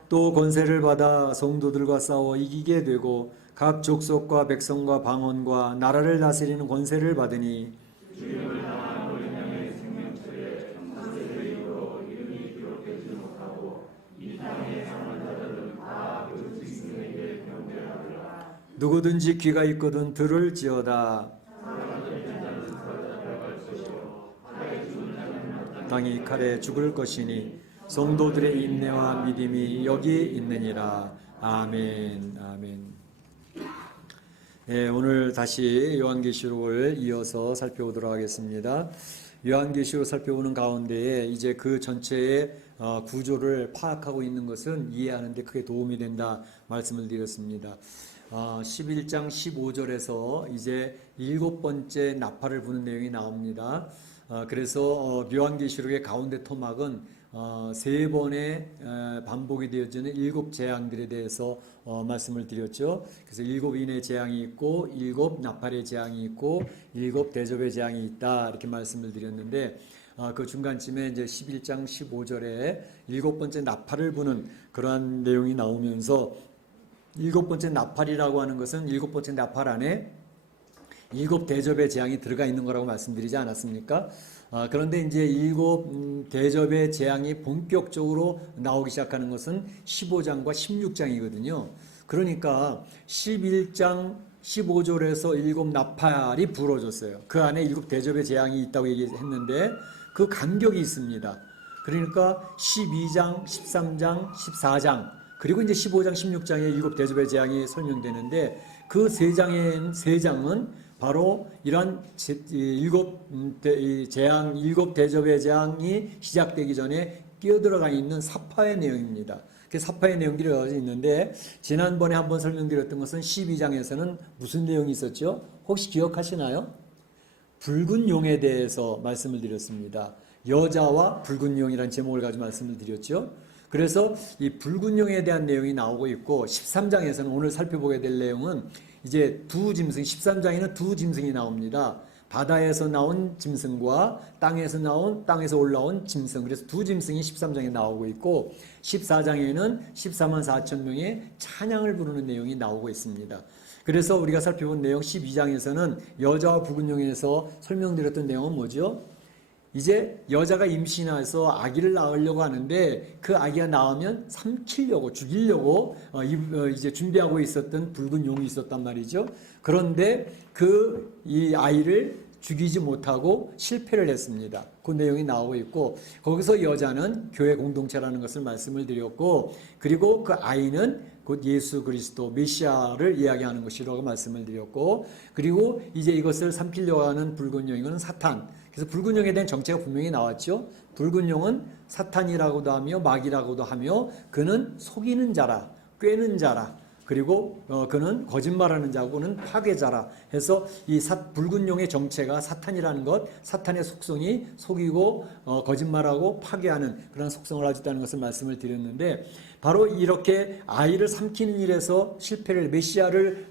또 권세를 받아 성도들과 싸워 이기게 되고 각 족속과 백성과 방언과 나라를 다스리는 권세를 받으니 누구든지 귀가 있거든 들을지어다. 땅이 칼에 죽을 것이니 성도들의 인내와 믿음이 여기 있느니라. 아멘. 아멘. 네, 오늘 다시 요한계시록을 이어서 살펴보도록 하겠습니다. 요한계시록 살펴보는 가운데에 이제 그 전체의 구조를 파악하고 있는 것은 이해하는 데 크게 도움이 된다 말씀을 드렸습니다. 11장 15절에서 이제 7번째 나팔을 부는 내용이 나옵니다. 그래서 요한계시록의 가운데 토막은 3번의 반복이 되어지는 7 재앙들에 대해서 말씀을 드렸죠. 그래서 7인의 재앙이 있고 7 나팔의 재앙이 있고 7 대접의 재앙이 있다 이렇게 말씀을 드렸는데 그 중간쯤에 이제 11장 15절에 7번째 나팔을 부는 그러한 내용이 나오면서 7번째 나팔이라고 하는 것은 7번째 나팔 안에 7 대접의 재앙이 들어가 있는 거라고 말씀드리지 않았습니까? 그런데 이제 7 대접의 재앙이 본격적으로 나오기 시작하는 것은 15장과 16장이거든요. 그러니까 11장 15절에서 7 나팔이 불어졌어요. 그 안에 7 대접의 재앙이 있다고 얘기했는데 그 간격이 있습니다. 그러니까 12장, 13장, 14장 그리고 이제 15장, 16장에 7 대접의 재앙이 설명되는데 그 3장은 바로 이러한 7 재앙, 7 대접의 재앙이 시작되기 전에 끼어들어가 있는 사파의 내용입니다. 그 사파의 내용들이 여러 가지 있는데 지난번에 한번 설명드렸던 것은 12장에서는 무슨 내용이 있었죠? 혹시 기억하시나요? 붉은 용에 대해서 말씀을 드렸습니다. 여자와 붉은 용이라는 제목을 가지고 말씀을 드렸죠. 그래서 이 붉은 용에 대한 내용이 나오고 있고 13장에서는 오늘 살펴보게 될 내용은 이제 두 짐승, 13장에는 두 짐승이 나옵니다. 바다에서 나온 짐승과 땅에서 올라온 짐승. 그래서 두 짐승이 13장에 나오고 있고 14장에는 14만 4천 명의 찬양을 부르는 내용이 나오고 있습니다. 그래서 우리가 살펴본 내용 12장에서는 여자와 붉은 용에서 설명드렸던 내용은 뭐죠? 이제 여자가 임신해서 아기를 낳으려고 하는데 그 아기가 나오면 삼키려고 죽이려고 이제 준비하고 있었던 붉은 용이 있었단 말이죠. 그런데 이 아이를 죽이지 못하고 실패를 했습니다. 그 내용이 나오고 있고 거기서 여자는 교회 공동체라는 것을 말씀을 드렸고 그리고 그 아이는 곧 예수 그리스도 메시아를 이야기하는 것이라고 말씀을 드렸고 그리고 이제 이것을 삼키려고 하는 붉은 용은 사탄. 그래서 붉은 용에 대한 정체가 분명히 나왔죠. 붉은 용은 사탄이라고도 하며 마귀라고도 하며 그는 속이는 자라, 꿰는 자라. 그리고 그는 거짓말하는 자고는 파괴자라 해서 이 붉은 용의 정체가 사탄이라는 것, 사탄의 속성이 속이고 거짓말하고 파괴하는 그런 속성을 가지고 있다는 것을 말씀을 드렸는데 바로 이렇게 아이를 삼키는 일에서 실패를 메시아를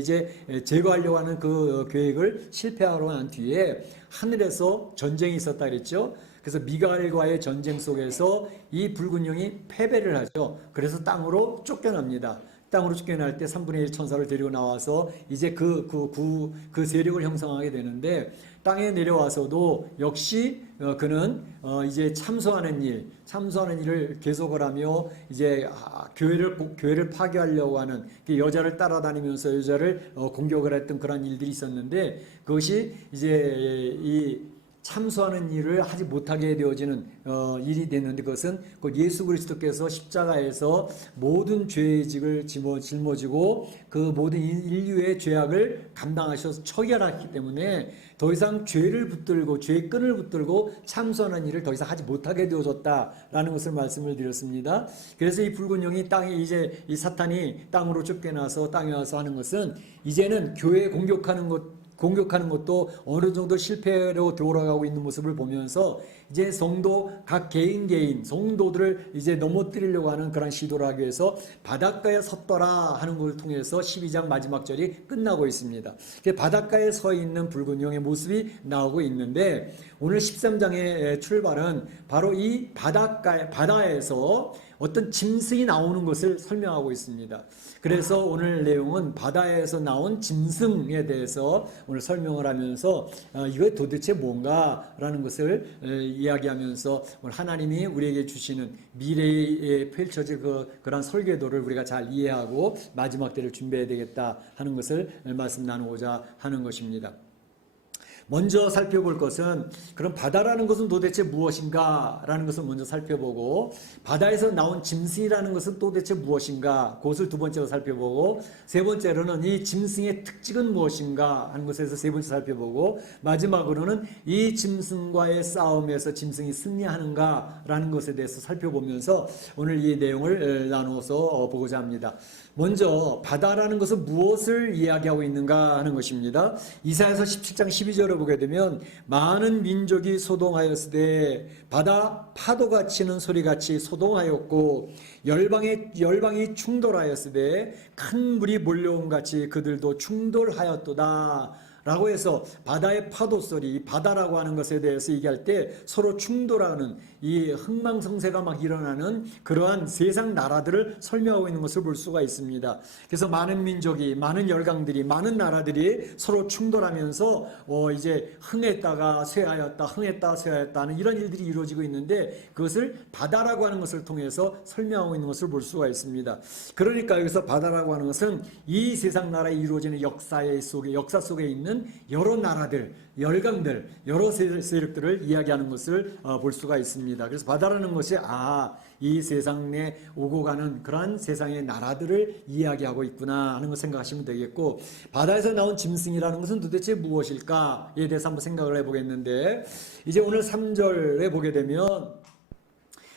이제 제거하려고 하는 그 계획을 실패하고 난 뒤에 하늘에서 전쟁이 있었다 그랬죠. 그래서 미가엘과의 전쟁 속에서 이 붉은 용이 패배를 하죠. 그래서 땅으로 쫓겨납니다. 땅으로 쫓겨날 때 3분의 1 천사를 데리고 나와서 이제 그 세력을 형성하게 되는데 땅에 내려와서도 역시 그는 이제 참소하는 일을 계속을 하며 이제 교회를 파괴하려고 하는 여자를 따라다니면서 여자를 공격을 했던 그런 일들이 있었는데 그것이 이제 이 참소하는 일을 하지 못하게 되어지는 일이 됐는데 그것은 곧 예수 그리스도께서 십자가에서 모든 죄의 직을 짊어지고 그 모든 인류의 죄악을 감당하셔서 처결했기 때문에 더 이상 죄를 붙들고 죄의 끈을 붙들고 참소하는 일을 더 이상 하지 못하게 되어졌다라는 것을 말씀을 드렸습니다. 그래서 이 붉은 용이 땅에 이제 이 사탄이 땅으로 쫓겨나서 땅에 와서 하는 것은 이제는 교회 공격하는 것 공격하는 것도 어느 정도 실패로 돌아가고 있는 모습을 보면서 이제 성도 각 개인 성도들을 이제 넘어뜨리려고 하는 그런 시도를 하기 위해서 바닷가에 섰더라 하는 것을 통해서 12장 마지막 절이 끝나고 있습니다. 바닷가에 서 있는 붉은 용의 모습이 나오고 있는데 오늘 13장의 출발은 바로 이 바다에서 어떤 짐승이 나오는 것을 설명하고 있습니다. 그래서 오늘 내용은 바다에서 나온 짐승에 대해서 오늘 설명을 하면서 이거 도대체 뭔가라는 것을 이야기하면서 오늘 하나님이 우리에게 주시는 미래에 펼쳐질 그런 설계도를 우리가 잘 이해하고 마지막 때를 준비해야 되겠다 하는 것을 말씀 나누고자 하는 것입니다. 먼저 살펴볼 것은 그럼 바다라는 것은 도대체 무엇인가 라는 것을 먼저 살펴보고 바다에서 나온 짐승이라는 것은 도대체 무엇인가 그것을 두 번째로 살펴보고 세 번째로는 이 짐승의 특징은 무엇인가 하는 것에서 세 번째 살펴보고 마지막으로는 이 짐승과의 싸움에서 짐승이 승리하는가 라는 것에 대해서 살펴보면서 오늘 이 내용을 나누어서 보고자 합니다. 먼저 바다라는 것은 무엇을 이야기하고 있는가 하는 것입니다. 이사야서 17장 12절을 보게 되면 많은 민족이 소동하였으되 바다 파도가 치는 소리같이 소동하였고 열방이 충돌하였으되 큰 물이 몰려온 같이 그들도 충돌하였도다 라고 해서 바다의 파도 소리, 바다라고 하는 것에 대해서 얘기할 때 서로 충돌하는 이 흥망성쇠가 막 일어나는 그러한 세상 나라들을 설명하고 있는 것을 볼 수가 있습니다. 그래서 많은 민족이, 많은 열강들이, 많은 나라들이 서로 충돌하면서 이제 흥했다가 쇠하였다, 흥했다가 쇠하였다 하는 이런 일들이 이루어지고 있는데 그것을 바다라고 하는 것을 통해서 설명하고 있는 것을 볼 수가 있습니다. 그러니까 여기서 바다라고 하는 것은 이 세상 나라에 이루어지는 역사 속에 있는 여러 나라들, 열강들, 여러 세력들을 이야기하는 것을 볼 수가 있습니다. 그래서 바다라는 것이 이 세상 내 오고 가는 그러한 세상의 나라들을 이야기하고 있구나 하는 걸 생각하시면 되겠고 바다에서 나온 짐승이라는 것은 도대체 무엇일까에 대해서 한번 생각을 해보겠는데 이제 오늘 3절에 보게 되면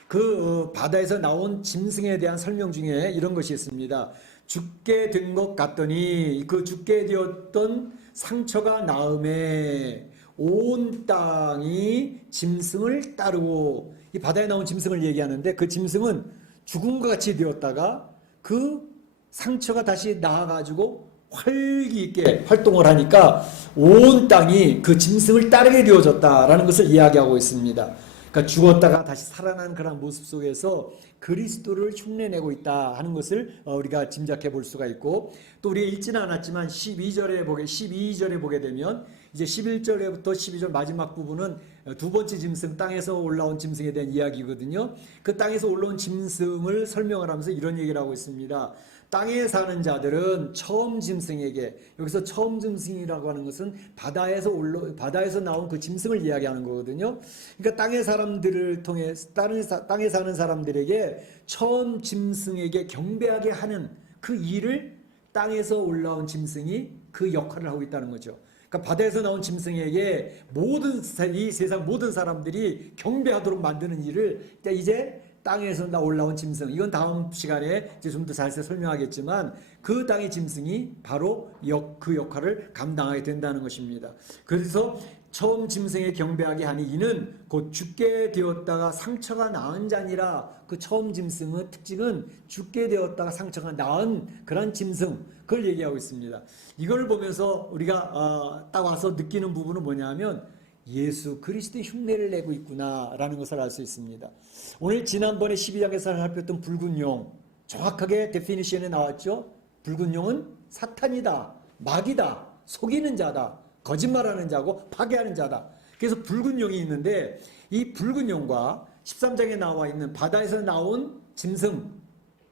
그 바다에서 나온 짐승에 대한 설명 중에 이런 것이 있습니다. 죽게 된 것 같더니 그 죽게 되었던 상처가 나음에 온 땅이 짐승을 따르고 이 바다에 나온 짐승을 얘기하는데 그 짐승은 죽은 것 같이 되었다가 그 상처가 다시 나아가지고 활기 있게 활동을 하니까 온 땅이 그 짐승을 따르게 되어졌다라는 것을 이야기하고 있습니다. 그러니까 죽었다가 다시 살아난 그런 모습 속에서 그리스도를 흉내내고 있다 하는 것을 우리가 짐작해 볼 수가 있고 또 우리가 읽지는 않았지만 12절에 보게 되면 이제 11절에부터 12절 마지막 부분은 두 번째 짐승 땅에서 올라온 짐승에 대한 이야기거든요. 그 땅에서 올라온 짐승을 설명을 하면서 이런 얘기를 하고 있습니다. 땅에 사는 자들은 처음 짐승에게 여기서 처음 짐승이라고 하는 것은 바다에서 나온 그 짐승을 이야기하는 거거든요. 그러니까 땅의 사람들을 통해 땅에 사는 사람들에게 처음 짐승에게 경배하게 하는 그 일을 땅에서 올라온 짐승이 그 역할을 하고 있다는 거죠. 그러니까 바다에서 나온 짐승에게 이 세상 모든 사람들이 경배하도록 만드는 일을 이제 땅에서 올라온 짐승, 이건 다음 시간에 이제 좀 더 자세히 설명하겠지만 그 땅의 짐승이 바로 그 역할을 감당하게 된다는 것입니다. 그래서 처음 짐승에 경배하게 하니 이는 곧 죽게 되었다가 상처가 나은 자니라. 그 처음 짐승의 특징은 죽게 되었다가 상처가 나은 그런 짐승, 그걸 얘기하고 있습니다. 이걸 보면서 우리가 딱 와서 느끼는 부분은 뭐냐면 예수 그리스도의 흉내를 내고 있구나라는 것을 알 수 있습니다. 오늘 지난번에 12장에서 살폈던 붉은 용, 정확하게 데피니션에 나왔죠. 붉은 용은 사탄이다, 마귀다, 속이는 자다, 거짓말하는 자고 파괴하는 자다. 그래서 붉은 용이 있는데 이 붉은 용과 13장에 나와 있는 바다에서 나온 짐승,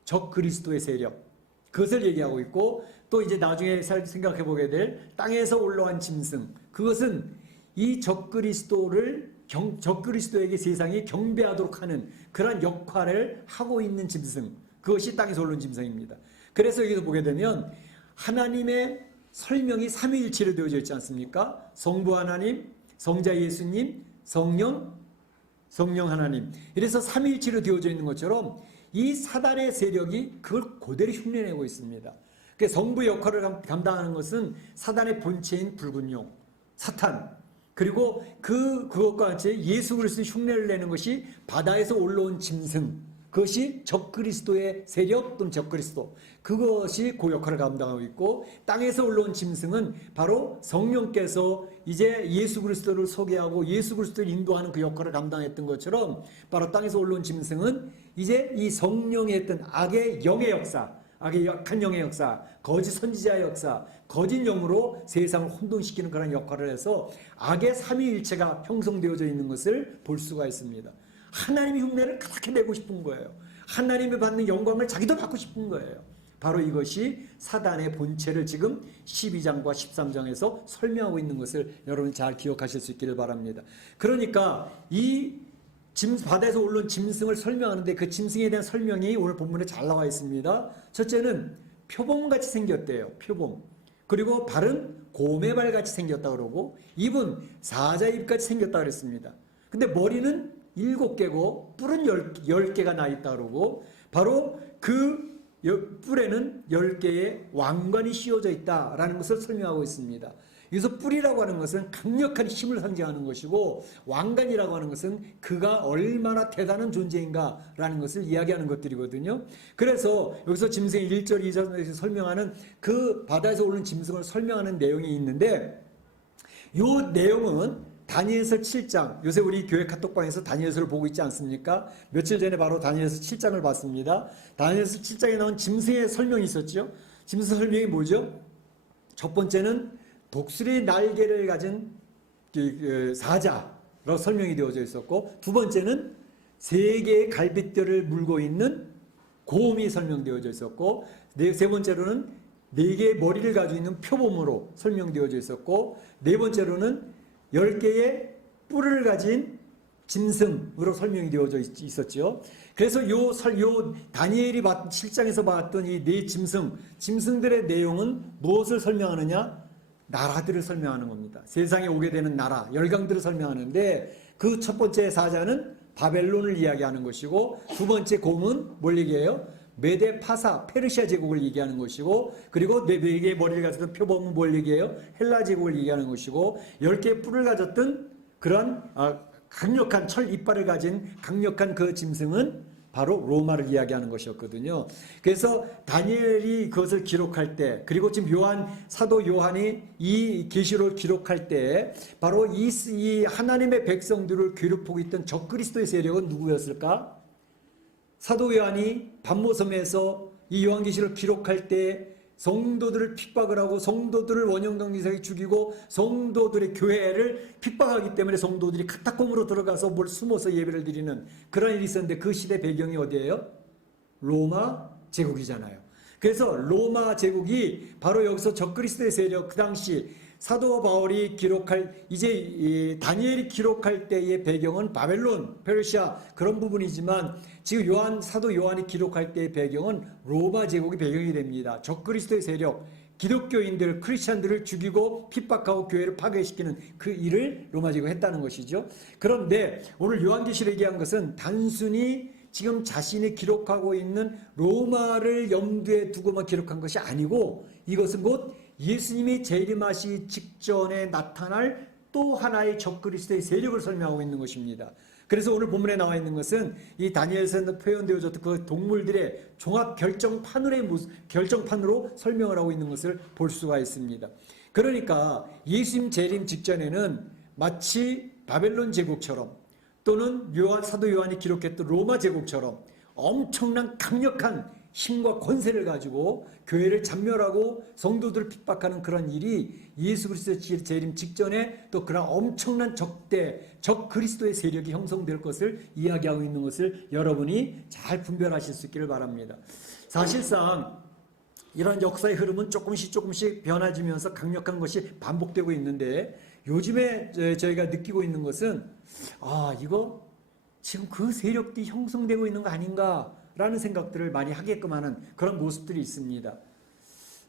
적 그리스도의 세력, 그것을 얘기하고 있고 또 이제 나중에 생각해 보게 될 땅에서 올라온 짐승, 그것은 이 적그리스도에게 세상이 경배하도록 하는 그런 역할을 하고 있는 짐승, 그것이 땅에서 올라온 짐승입니다. 그래서 여기서 보게 되면 하나님의 설명이 삼위일체로 되어져 있지 않습니까? 성부 하나님, 성자 예수님, 성령 하나님. 이래서 삼위일체로 되어져 있는 것처럼 이 사단의 세력이 그걸 그대로 흉내내고 있습니다. 그 성부 역할을 감당하는 것은 사단의 본체인 붉은 용, 사탄. 그리고 그것과 같이 예수 그리스도의 흉내를 내는 것이 바다에서 올라온 짐승. 그것이 적그리스도의 세력 또는 적그리스도. 그것이 그 역할을 감당하고 있고, 땅에서 올라온 짐승은 바로 성령께서 이제 예수 그리스도를 소개하고 예수 그리스도를 인도하는 그 역할을 감당했던 것처럼, 바로 땅에서 올라온 짐승은 이제 이 성령이 했던 악의 영의 역사, 악의 약한 영의 역사, 거짓 선지자의 역사, 거짓 영으로 세상을 혼돈시키는 그런 역할을 해서 악의 삼위일체가 형성되어져 있는 것을 볼 수가 있습니다. 하나님의 흉내를 그렇게 내고 싶은 거예요. 하나님이 받는 영광을 자기도 받고 싶은 거예요. 바로 이것이 사단의 본체를 지금 12장과 13장에서 설명하고 있는 것을 여러분 잘 기억하실 수 있기를 바랍니다. 그러니까 이 바다에서 올라온 짐승을 설명하는데, 그 짐승에 대한 설명이 오늘 본문에 잘 나와 있습니다. 첫째는 표범같이 생겼대요. 표범. 그리고 발은 고매발같이 생겼다 그러고, 입은 사자입같이 생겼다 그랬습니다. 근데 머리는 7개고 뿔은 10개가 나 있다 그러고, 바로 그 뿔에는 10개의 왕관이 씌워져 있다라는 것을 설명하고 있습니다. 여기서 뿔이라고 하는 것은 강력한 힘을 상징하는 것이고, 왕관이라고 하는 것은 그가 얼마나 대단한 존재인가라는 것을 이야기하는 것들이거든요. 그래서 여기서 짐승의 1절, 2절에서 설명하는 그 바다에서 오르는 짐승을 설명하는 내용이 있는데, 이 내용은 다니엘서 7장, 요새 우리 교회 카톡방에서 다니엘서를 보고 있지 않습니까? 며칠 전에 바로 다니엘서 7장을 봤습니다. 다니엘서 7장에 나온 짐승의 설명이 있었죠. 짐승 설명이 뭐죠? 첫 번째는 독수리의 날개를 가진 사자로 설명이 되어져 있었고, 두 번째는 3개의 갈빗뼈를 물고 있는 곰이 설명되어져 있었고, 세 번째로는 4개의 머리를 가지고 있는 표범으로 설명되어져 있었고, 네 번째로는 10개의 뿔을 가진 짐승으로 설명이 되어져 있었죠. 그래서 요 다니엘이 7장에서 봤던 이 4 짐승들의 내용은 무엇을 설명하느냐? 나라들을 설명하는 겁니다. 세상에 오게 되는 나라, 열강들을 설명하는데, 그 첫 번째 사자는 바벨론을 이야기하는 것이고, 두 번째 곰은 뭘 얘기해요? 메데 파사, 페르시아 제국을 얘기하는 것이고, 그리고 4개의 머리를 가졌던 표범은 뭘 얘기해요? 헬라 제국을 얘기하는 것이고, 10개의 뿔을 가졌던 그런 강력한 철 이빨을 가진 강력한 그 짐승은 바로 로마를 이야기하는 것이었거든요. 그래서 다니엘이 그것을 기록할 때, 그리고 지금 사도 요한이 이 계시록을 기록할 때, 바로 이 하나님의 백성들을 괴롭히고 있던 적그리스도의 세력은 누구였을까? 사도 요한이 반모섬에서 이 요한계시를 기록할 때 성도들을 핍박을 하고 성도들을 원형동기사에 죽이고 성도들의 교회를 핍박하기 때문에 성도들이 카타콤으로 들어가서 숨어서 예배를 드리는 그런 일이 있었는데, 그 시대 배경이 어디예요? 로마 제국이잖아요. 그래서 로마 제국이 바로 여기서 적그리스도의 세력, 그 당시 사도 바울이 기록할, 이제 다니엘이 기록할 때의 배경은 바벨론, 페르시아 그런 부분이지만, 지금 사도 요한이 기록할 때의 배경은 로마 제국이 배경이 됩니다. 적그리스도의 세력, 기독교인들, 크리스찬들을 죽이고 핍박하고 교회를 파괴시키는 그 일을 로마 제국이 했다는 것이죠. 그런데 오늘 요한계시를 얘기한 것은 단순히 지금 자신이 기록하고 있는 로마를 염두에 두고만 기록한 것이 아니고, 이것은 곧 예수님이 재림하시기 직전에 나타날 또 하나의 적그리스도의 세력을 설명하고 있는 것입니다. 그래서 오늘 본문에 나와 있는 것은 이 다니엘서에 표현되어졌던 그 동물들의 종합 결정판으로 설명을 하고 있는 것을 볼 수가 있습니다. 그러니까 예수님 재림 직전에는 마치 바벨론 제국처럼, 또는 사도 요한이 기록했던 로마 제국처럼 엄청난 강력한 힘과 권세를 가지고 교회를 잔멸하고 성도들을 핍박하는 그런 일이 예수 그리스도의 재림 직전에 또 그런 엄청난 적 그리스도의 세력이 형성될 것을 이야기하고 있는 것을 여러분이 잘 분별하실 수 있기를 바랍니다. 사실상 이런 역사의 흐름은 조금씩 변화지면서 강력한 것이 반복되고 있는데, 요즘에 저희가 느끼고 있는 것은 이거 지금 그 세력들이 형성되고 있는 거 아닌가 라는 생각들을 많이 하게끔 하는 그런 모습들이 있습니다.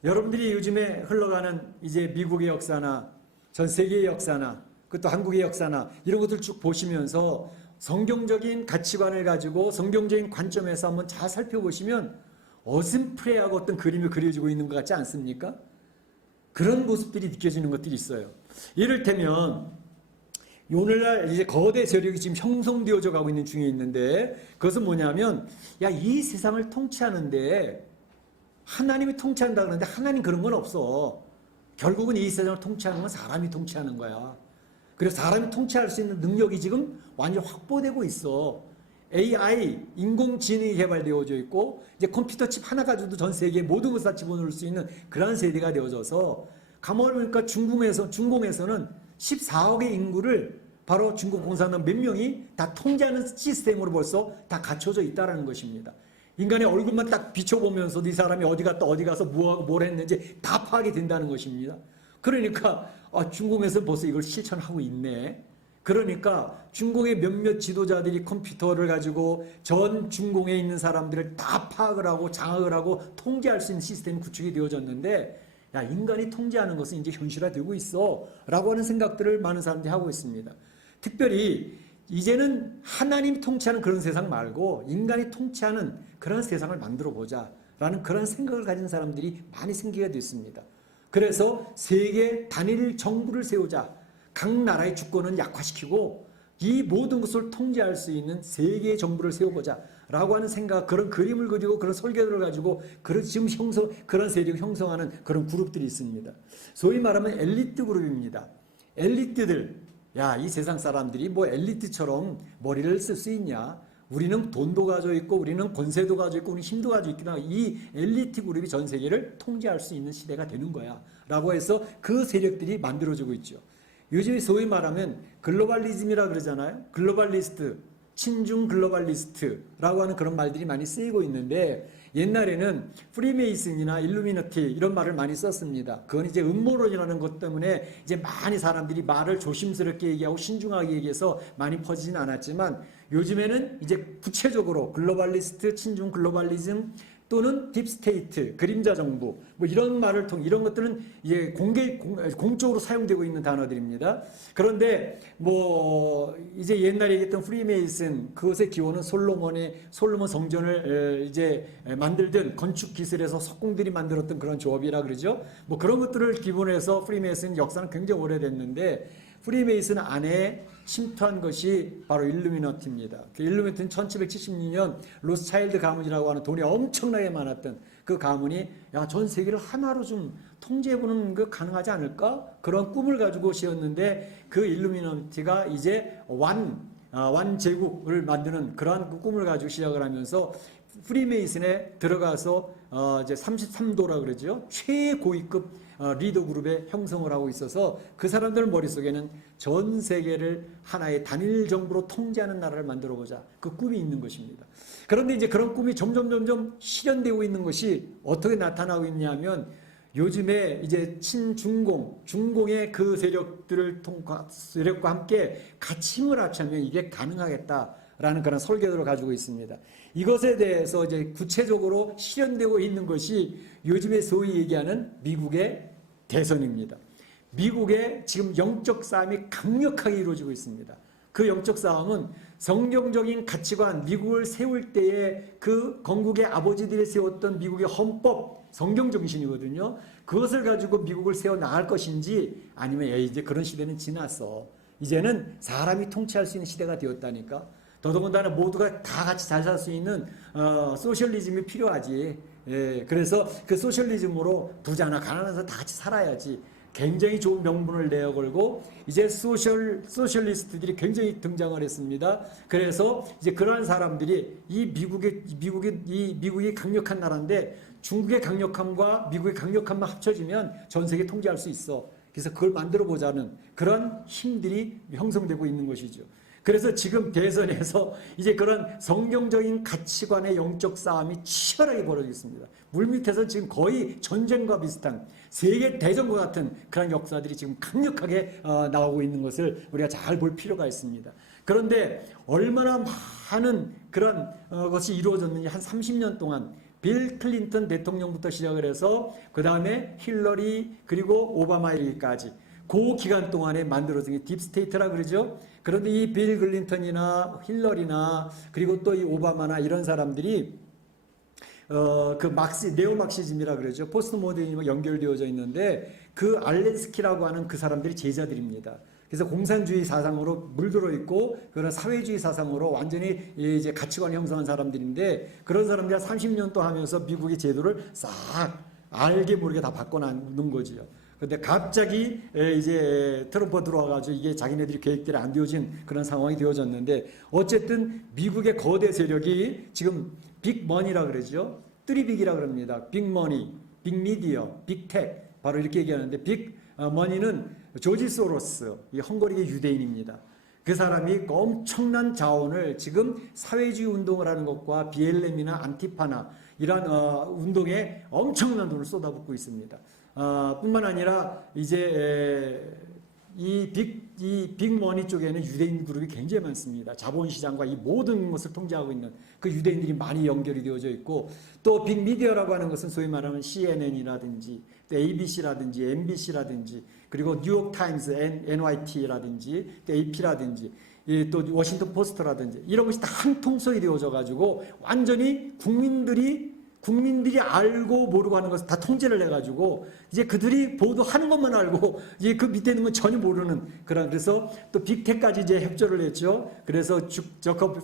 여러분들이 요즘에 흘러가는 이제 미국의 역사나 전 세계의 역사나 그것도 한국의 역사나 이런 것들 쭉 보시면서 성경적인 가치관을 가지고 성경적인 관점에서 한번 잘 살펴보시면 어슴프레하고 어떤 그림이 그려지고 있는 것 같지 않습니까? 그런 모습들이 느껴지는 것들이 있어요. 이를테면 오늘날 이제 거대 세력이 지금 형성되어져 가고 있는 중에 있는데 그것은 뭐냐면 이 세상을 통치하는데 하나님이 통치한다 그러는데 하나님 그런 건 없어. 결국은 이 세상을 통치하는 건 사람이 통치하는 거야. 그래서 사람이 통치할 수 있는 능력이 지금 완전 확보되고 있어. AI, 인공지능이 개발되어져 있고 이제 컴퓨터 칩 하나 가지고도 전 세계 모든 것을 다 집어넣을 수 있는 그러한 세대가 되어져서 가만히 보니까 중공에서는 14억의 인구를 바로 중국 공산당 몇 명이 다 통제하는 시스템으로 벌써 다 갖춰져 있다는 것입니다. 인간의 얼굴만 딱 비춰보면서도 이 사람이 어디 갔다 어디 가서 뭐하고 뭘 했는지 다 파악이 된다는 것입니다. 그러니까 중공에서 벌써 이걸 실천하고 있네. 그러니까 중공의 몇몇 지도자들이 컴퓨터를 가지고 전 중공에 있는 사람들을 다 파악을 하고 장악을 하고 통제할 수 있는 시스템이 구축이 되어졌는데 인간이 통제하는 것은 이제 현실화되고 있어 라고 하는 생각들을 많은 사람들이 하고 있습니다. 특별히 이제는 하나님이 통치하는 그런 세상 말고 인간이 통치하는 그런 세상을 만들어 보자 라는 그런 생각을 가진 사람들이 많이 생기게 됐습니다. 그래서 세계 단일 정부를 세우자. 각 나라의 주권은 약화시키고 이 모든 것을 통제할 수 있는 세계의 정부를 세워보자 라고 하는 생각, 그런 그림을 그리고 그런 설계도를 가지고 지금 그런 세력을 형성하는 그런 그룹들이 있습니다. 소위 말하면 엘리트 그룹입니다. 엘리트들, 이 세상 사람들이 뭐 엘리트처럼 머리를 쓸 수 있냐? 우리는 돈도 가지고 있고 우리는 권세도 가지고 있고 우리는 힘도 가지고 있구나. 이 엘리트 그룹이 전 세계를 통제할 수 있는 시대가 되는 거야 라고 해서 그 세력들이 만들어지고 있죠. 요즘 소위 말하면 글로벌리즘이라 그러잖아요. 글로벌리스트, 친중 글로벌리스트라고 하는 그런 말들이 많이 쓰이고 있는데 옛날에는 프리메이슨이나 일루미너티 이런 말을 많이 썼습니다. 그건 이제 음모론이라는 것 때문에 이제 많이 사람들이 말을 조심스럽게 얘기하고 신중하게 얘기해서 많이 퍼지진 않았지만 요즘에는 이제 구체적으로 글로벌리스트, 친중 글로벌리즘 또는 딥스테이트, 그림자 정부, 뭐 이런 말을 통해 이런 것들은 이제 공적으로 사용되고 있는 단어들입니다. 그런데 뭐 이제 옛날에 얘기했던 프리메이슨 그것의 기원은 솔로몬 성전을 이제 만들던 건축 기술에서 석공들이 만들었던 그런 조합이라 그러죠. 뭐 그런 것들을 기본으로 해서 프리메이슨 역사는 굉장히 오래됐는데 프리메이슨 안에 침투한 것이 바로 일루미너티입니다. 그 일루미너티는 1776년 로스차일드 가문이라고 하는 돈이 엄청나게 많았던 그 가문이 전 세계를 하나로 좀 통제해보는 거 가능하지 않을까? 그런 꿈을 가지고 지었는데 그 일루미너티가 이제 완제국을 만드는 그러한 그 꿈을 가지고 시작을 하면서 프리메이슨에 들어가서 이제 33도라 그러죠. 최고위급 리더 그룹의 형성을 하고 있어서 그 사람들 머릿속에는 전 세계를 하나의 단일 정부로 통제하는 나라를 만들어 보자. 그 꿈이 있는 것입니다. 그런데 이제 그런 꿈이 점점 실현되고 있는 것이 어떻게 나타나고 있냐면 요즘에 이제 중공의 그 세력과 함께 같이 힘을 합치면 이게 가능하겠다라는 그런 설계도를 가지고 있습니다. 이것에 대해서 이제 구체적으로 실현되고 있는 것이 요즘에 소위 얘기하는 미국의 대선입니다. 미국의 지금 영적 싸움이 강력하게 이루어지고 있습니다. 그 영적 싸움은 성경적인 가치관, 미국을 세울 때의 그 건국의 아버지들이 세웠던 미국의 헌법, 성경 정신이거든요. 그것을 가지고 미국을 세워 나갈 것인지 아니면 이제 그런 시대는 지났어. 이제는 사람이 통치할 수 있는 시대가 되었다니까. 더더군다나 모두가 다 같이 잘 살 수 있는 소셜리즘이 필요하지. 그래서 그 소셜리즘으로 부자나 가난해서 다 같이 살아야지. 굉장히 좋은 명분을 내걸고 이제 소셜리스트들이 굉장히 등장을 했습니다. 그래서 이제 그러한 사람들이 미국이 강력한 나라인데 중국의 강력함과 미국의 강력함만 합쳐지면 전 세계 통제할 수 있어. 그래서 그걸 만들어 보자는 그런 힘들이 형성되고 있는 것이죠. 그래서 지금 대선에서 이제 그런 성경적인 가치관의 영적 싸움이 치열하게 벌어지고 있습니다. 물밑에서 지금 거의 전쟁과 비슷한 세계 대전과 같은 그런 역사들이 지금 강력하게 나오고 있는 것을 우리가 잘 볼 필요가 있습니다. 그런데 얼마나 많은 그런 것이 이루어졌는지 한 30년 동안 빌 클린턴 대통령부터 시작을 해서 그 다음에 힐러리 그리고 오바마 얘기까지 그 기간 동안에 만들어진 게 딥스테이트라 그러죠. 그런데 이 빌 클린턴이나 힐러리나 그리고 또 이 오바마나 이런 사람들이 네오막시즘이라 그러죠. 포스트 모더니즘과 연결되어져 있는데 그 알렌스키라고 하는 그 사람들이 제자들입니다. 그래서 공산주의 사상으로 물들어 있고 그런 사회주의 사상으로 완전히 이제 가치관 형성한 사람들인데 그런 사람들이 30년 또 하면서 미국의 제도를 싹 알게 모르게 다 바꿔놓는 거지요. 근데 갑자기 이제 트럼프 들어와가지고 이게 자기네들이 계획대로 안 되어진 그런 상황이 되어졌는데 어쨌든 미국의 거대 세력이 지금 빅머니라 그러죠. 뜨리빅이라 그럽니다. 빅머니, 빅미디어, 빅텍 바로 이렇게 얘기하는데 빅머니는 조지 소로스, 이 헝가리의 유대인입니다. 그 사람이 엄청난 자원을 지금 사회주의 운동을 하는 것과 BLM이나 안티파나 이런 운동에 엄청난 돈을 쏟아붓고 있습니다. 뿐만 아니라 이제 이 빅머니 쪽에는 유대인 그룹이 굉장히 많습니다. 자본시장과 이 모든 것을 통제하고 있는 그 유대인들이 많이 연결이 되어져 있고 또 빅미디어라고 하는 것은 소위 말하면 CNN이라든지 또 ABC라든지 MBC라든지 그리고 뉴욕타임스, NYT라든지 또 AP라든지 또 워싱턴 포스트라든지 이런 것이 다 한 통속이 되어져 가지고 완전히 국민들이 알고 모르고 하는 것을 다 통제를 해가지고 이제 그들이 보도하는 것만 알고 이제 그 밑에 있는 건 전혀 모르는 그래서 또 빅텍까지 이제 협조를 했죠. 그래서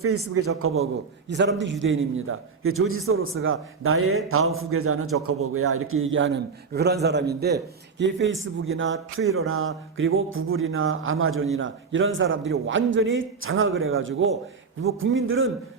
페이스북의 저커버그 이 사람도 유대인입니다. 조지 소로스가 나의 다음 후계자는 저커버그야 이렇게 얘기하는 그런 사람인데 이 페이스북이나 트위터나 그리고 구글이나 아마존이나 이런 사람들이 완전히 장악을 해가지고 국민들은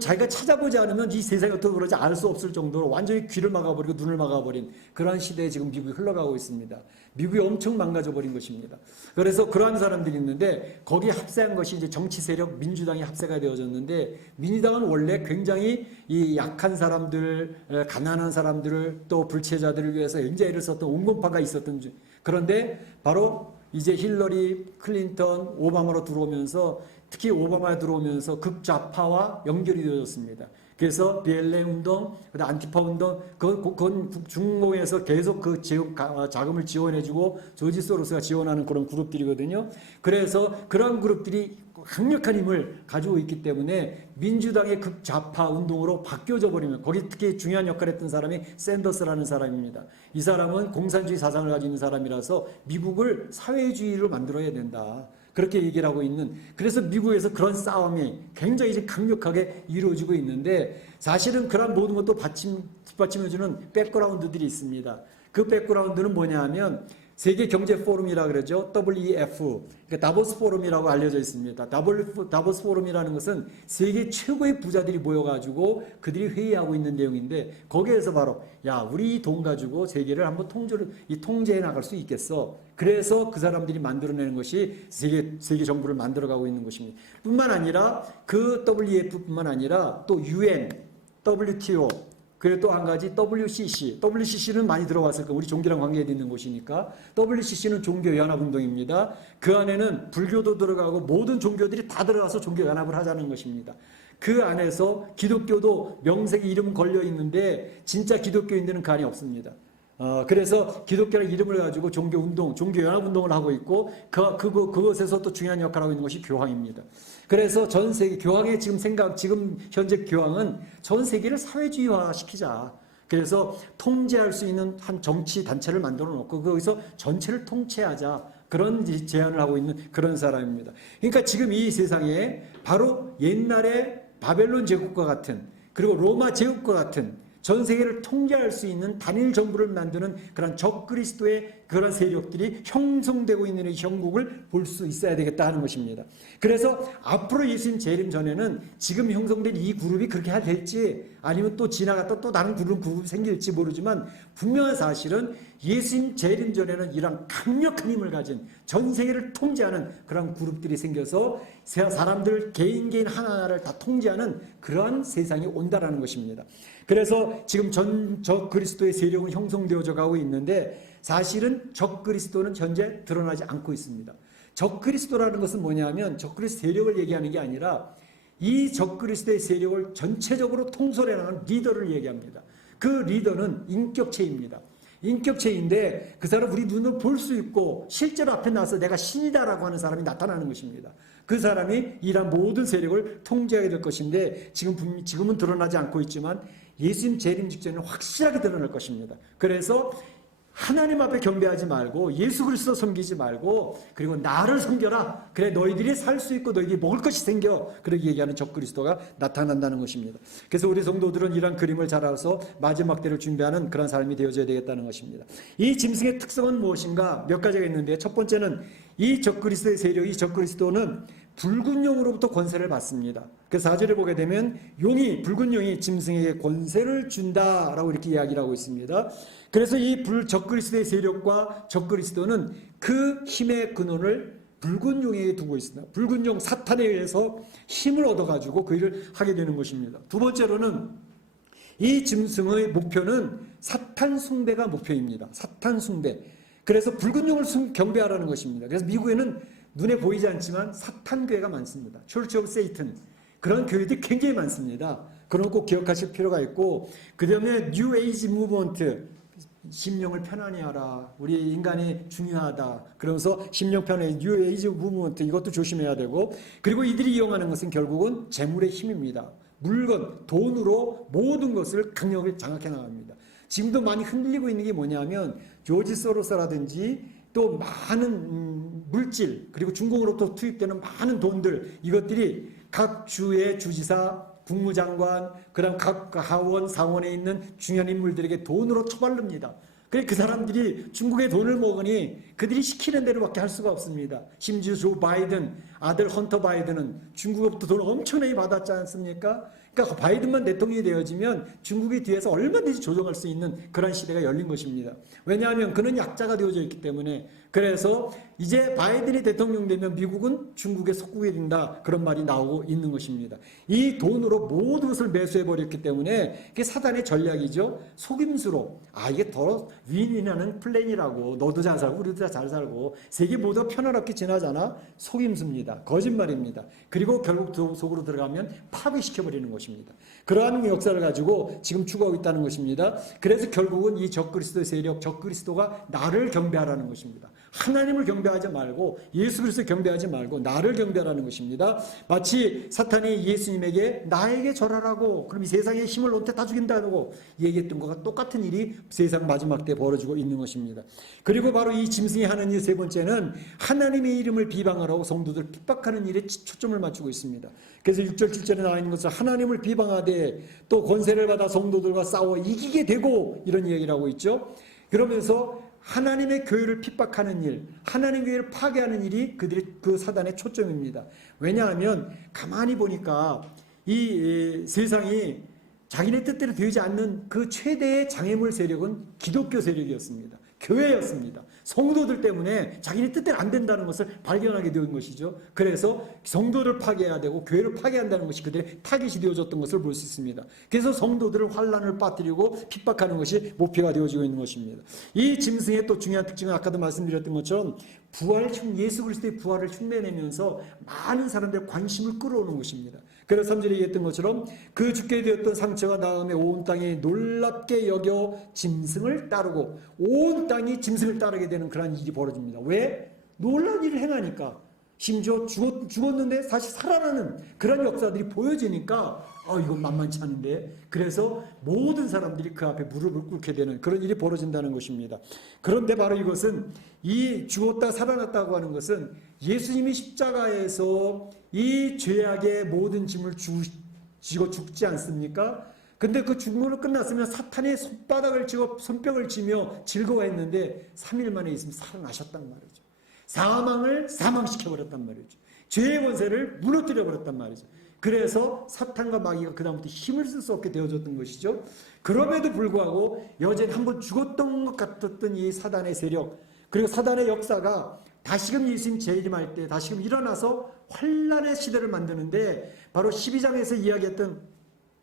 자기가 찾아보지 않으면 이 세상이 어떻게 그러지 알 수 없을 정도로 완전히 귀를 막아버리고 눈을 막아버린 그러한 시대에 지금 미국이 흘러가고 있습니다. 미국이 엄청 망가져버린 것입니다. 그래서 그러한 사람들이 있는데 거기에 합세한 것이 이제 정치 세력 민주당이 합세가 되어졌는데 민주당은 원래 굉장히 이 약한 사람들, 가난한 사람들을 또 불체자들을 위해서 굉장히 썼던 온건파가 있었던 그런데 바로 이제 힐러리 클린턴 오바마로 들어오면서 특히 오바마에 들어오면서 극좌파와 연결이 되어졌습니다. 그래서 BLM 운동, 안티파 운동, 그건 중공에서 계속 그 자금을 지원해주고 조지 소로스가 지원하는 그런 그룹들이거든요. 그래서 그런 그룹들이 강력한 힘을 가지고 있기 때문에 민주당의 극좌파 운동으로 바뀌어져 버리면 거기 특히 중요한 역할을 했던 사람이 샌더스라는 사람입니다. 이 사람은 공산주의 사상을 가지고 있는 사람이라서 미국을 사회주의로 만들어야 된다. 그렇게 얘기를 하고 있는 그래서 미국에서 그런 싸움이 굉장히 이제 강력하게 이루어지고 있는데 사실은 그런 모든 것도 뒷받침해주는 백그라운드들이 있습니다. 그 백그라운드는 뭐냐 하면 세계 경제 포럼이라 그러죠. WEF. 그러니까 다보스 포럼이라고 알려져 있습니다. 다보스 포럼이라는 것은 세계 최고의 부자들이 모여가지고 그들이 회의하고 있는 내용인데 거기에서 바로 야 우리 이 돈 가지고 세계를 한번 통제해 나갈 수 있겠어. 그래서 그 사람들이 만들어내는 것이 세계 정부를 만들어가고 있는 것입니다. 뿐만 아니라 그 WEF뿐만 아니라 또 UN, WTO 그리고 또 한 가지 WCC는 많이 들어봤을 거예요. 우리 종교랑 관계되어 있는 곳이니까. WCC는 종교연합운동입니다. 그 안에는 불교도 들어가고 모든 종교들이 다 들어가서 종교연합을 하자는 것입니다. 그 안에서 기독교도 명색이 이름 걸려 있는데 진짜 기독교인들은 그 안에 없습니다. 그래서 기독교라는 이름을 가지고 종교연합운동을 하고 있고, 그것에서 또 중요한 역할을 하고 있는 것이 교황입니다. 그래서 전 세계, 교황의 지금 현재 교황은 전 세계를 사회주의화 시키자. 그래서 통제할 수 있는 한 정치 단체를 만들어 놓고, 거기서 전체를 통치하자. 그런 제안을 하고 있는 그런 사람입니다. 그러니까 지금 이 세상에 바로 옛날에 바벨론 제국과 같은, 그리고 로마 제국과 같은 전 세계를 통제할 수 있는 단일 정부를 만드는 그런 적그리스도의 그런 세력들이 형성되고 있는 이 형국을 볼 수 있어야 되겠다 하는 것입니다. 그래서 앞으로 예수님 재림 전에는 지금 형성된 이 그룹이 그렇게 될지 아니면 또 지나갔다 또 다른 그룹이 생길지 모르지만 분명한 사실은 예수님 재림 전에는 이런 강력한 힘을 가진 전 세계를 통제하는 그런 그룹들이 생겨서 사람들 개인 하나하나를 다 통제하는 그러한 세상이 온다라는 것입니다. 그래서 지금 적그리스도의 세력은 형성되어져 가고 있는데 사실은 적그리스도는 현재 드러나지 않고 있습니다. 적그리스도라는 것은 뭐냐면 적그리스도 세력을 얘기하는 게 아니라 이 적그리스도의 세력을 전체적으로 통솔해 나가는 리더를 얘기합니다. 그 리더는 인격체입니다. 인격체인데 그 사람 우리 눈으로 볼 수 있고 실제로 앞에 나와서 내가 신이다라고 하는 사람이 나타나는 것입니다. 그 사람이 이러한 모든 세력을 통제하게 될 것인데 지금은 드러나지 않고 있지만 예수님 재림 직전에 확실하게 드러날 것입니다. 그래서 하나님 앞에 경배하지 말고 예수 그리스도 섬기지 말고 그리고 나를 섬겨라. 그래 너희들이 살 수 있고 너희들이 먹을 것이 생겨. 그렇게 얘기하는 적그리스도가 나타난다는 것입니다. 그래서 우리 성도들은 이런 그림을 잘 알아서 마지막 때를 준비하는 그런 삶이 되어져야 되겠다는 것입니다. 이 짐승의 특성은 무엇인가? 몇 가지가 있는데 첫 번째는 이 적그리스도의 세력, 이 적그리스도는 붉은 용으로부터 권세를 받습니다. 그래서 4절에 보게 되면 붉은 용이 짐승에게 권세를 준다라고 이렇게 이야기를 하고 있습니다. 그래서 이 적그리스도의 세력과 적그리스도는 그 힘의 근원을 붉은 용에게 두고 있습니다. 붉은 용 사탄에 의해서 힘을 얻어가지고 그 일을 하게 되는 것입니다. 두 번째로는 이 짐승의 목표는 사탄 숭배가 목표입니다. 사탄 숭배. 그래서 붉은 용을 경배하라는 것입니다. 그래서 미국에는 눈에 보이지 않지만 사탄 교회가 많습니다. Church of Satan. 그런 교회들이 굉장히 많습니다. 그런 거 꼭 기억하실 필요가 있고, 그 다음에 New Age Movement. 심령을 편안히 하라. 우리 인간이 중요하다. 그러면서 심령 편안히 New Age Movement 이것도 조심해야 되고, 그리고 이들이 이용하는 것은 결국은 재물의 힘입니다. 물건, 돈으로 모든 것을 강력을 장악해 나갑니다. 지금도 많이 흔들리고 있는 게 뭐냐면 조지 소로스라든지 또 많은 물질 그리고 중국으로부터 투입되는 많은 돈들 이것들이 각 주의 주지사 국무장관 그다음 각 하원 상원에 있는 중요한 인물들에게 돈으로 처발릅니다. 그 사람들이 중국의 돈을 먹으니 그들이 시키는 대로밖에 할 수가 없습니다. 심지어 조 바이든 아들 헌터 바이든은 중국으로부터 돈을 엄청나게 받았지 않습니까? 그러니까 바이든만 대통령이 되어지면 중국이 뒤에서 얼마든지 조정할 수 있는 그런 시대가 열린 것입니다. 왜냐하면 그는 약자가 되어져 있기 때문에. 그래서 이제 바이든이 대통령 되면 미국은 중국의 속국이 된다 그런 말이 나오고 있는 것입니다. 이 돈으로 모든 것을 매수해버렸기 때문에 그게 사단의 전략이죠. 속임수로 이게 더 윈윈하는 플랜이라고 너도 잘 살고 우리도 잘 살고 세계 모두가 편안하게 지나잖아. 속임수입니다. 거짓말입니다. 그리고 결국 속으로 들어가면 파괴시켜버리는 것입니다. 그러한 역사를 가지고 지금 추구하고 있다는 것입니다. 그래서 결국은 이 적그리스도의 세력, 적그리스도가 나를 경배하라는 것입니다. 하나님을 경배하지 말고 예수 그리스도를 경배하지 말고 나를 경배하라는 것입니다. 마치 사탄이 예수님에게 나에게 절하라고 그럼 이 세상의 힘을 온테 다 죽인다고 얘기했던 것과 똑같은 일이 세상 마지막 때 벌어지고 있는 것입니다. 그리고 바로 이 짐승이 하는 일 세 번째는 하나님의 이름을 비방하라고 성도들을 핍박하는 일에 초점을 맞추고 있습니다. 그래서 6절 7절에 나와 있는 것은 하나님을 비방하되 또 권세를 받아 성도들과 싸워 이기게 되고 이런 얘기를 하고 있죠. 그러면서 하나님의 교회를 핍박하는 일, 하나님의 교회를 파괴하는 일이 그들의 그 사단의 초점입니다. 왜냐하면 가만히 보니까 이 세상이 자기네 뜻대로 되지 않는 그 최대의 장애물 세력은 기독교 세력이었습니다. 교회였습니다. 성도들 때문에 자기네 뜻대로 안 된다는 것을 발견하게 된 것이죠. 그래서 성도를 파괴해야 되고 교회를 파괴한다는 것이 그들의 타깃이 되어졌던 것을 볼 수 있습니다. 그래서 성도들을 환란을 빠뜨리고 핍박하는 것이 목표가 되어지고 있는 것입니다. 이 짐승의 또 중요한 특징은 아까도 말씀드렸던 것처럼 예수 그리스도의 부활을 흉내내면서 많은 사람들의 관심을 끌어오는 것입니다. 그래서 3절에 얘기했던 것처럼 그 죽게 되었던 상처가 나음에 온 땅이 놀랍게 여겨 짐승을 따르고 온 땅이 짐승을 따르게 되는 그런 일이 벌어집니다. 왜? 놀라운 일을 행하니까. 심지어 죽었는데 다시 살아나는 그런 역사들이 보여지니까 이건 만만치 않은데 그래서 모든 사람들이 그 앞에 무릎을 꿇게 되는 그런 일이 벌어진다는 것입니다. 그런데 바로 이것은 이 죽었다 살아났다고 하는 것은 예수님이 십자가에서 이 죄악의 모든 짐을 지고 죽지 않습니까? 근데 그 죽음으로 끝났으면 사탄의 손바닥을 쥐고 손뼉을 치며 즐거워했는데 3일 만에 있으면 살아나셨단 말이죠. 사망을 사망시켜버렸단 말이죠. 죄의 권세를 무너뜨려버렸단 말이죠. 그래서 사탄과 마귀가 그 다음부터 힘을 쓸 수 없게 되어졌던 것이죠. 그럼에도 불구하고 여전히 한번 죽었던 것 같았던 이 사단의 세력 그리고 사단의 역사가 다시금 예수님 재림할 때 다시금 일어나서 환란의 시대를 만드는데 바로 12장에서 이야기했던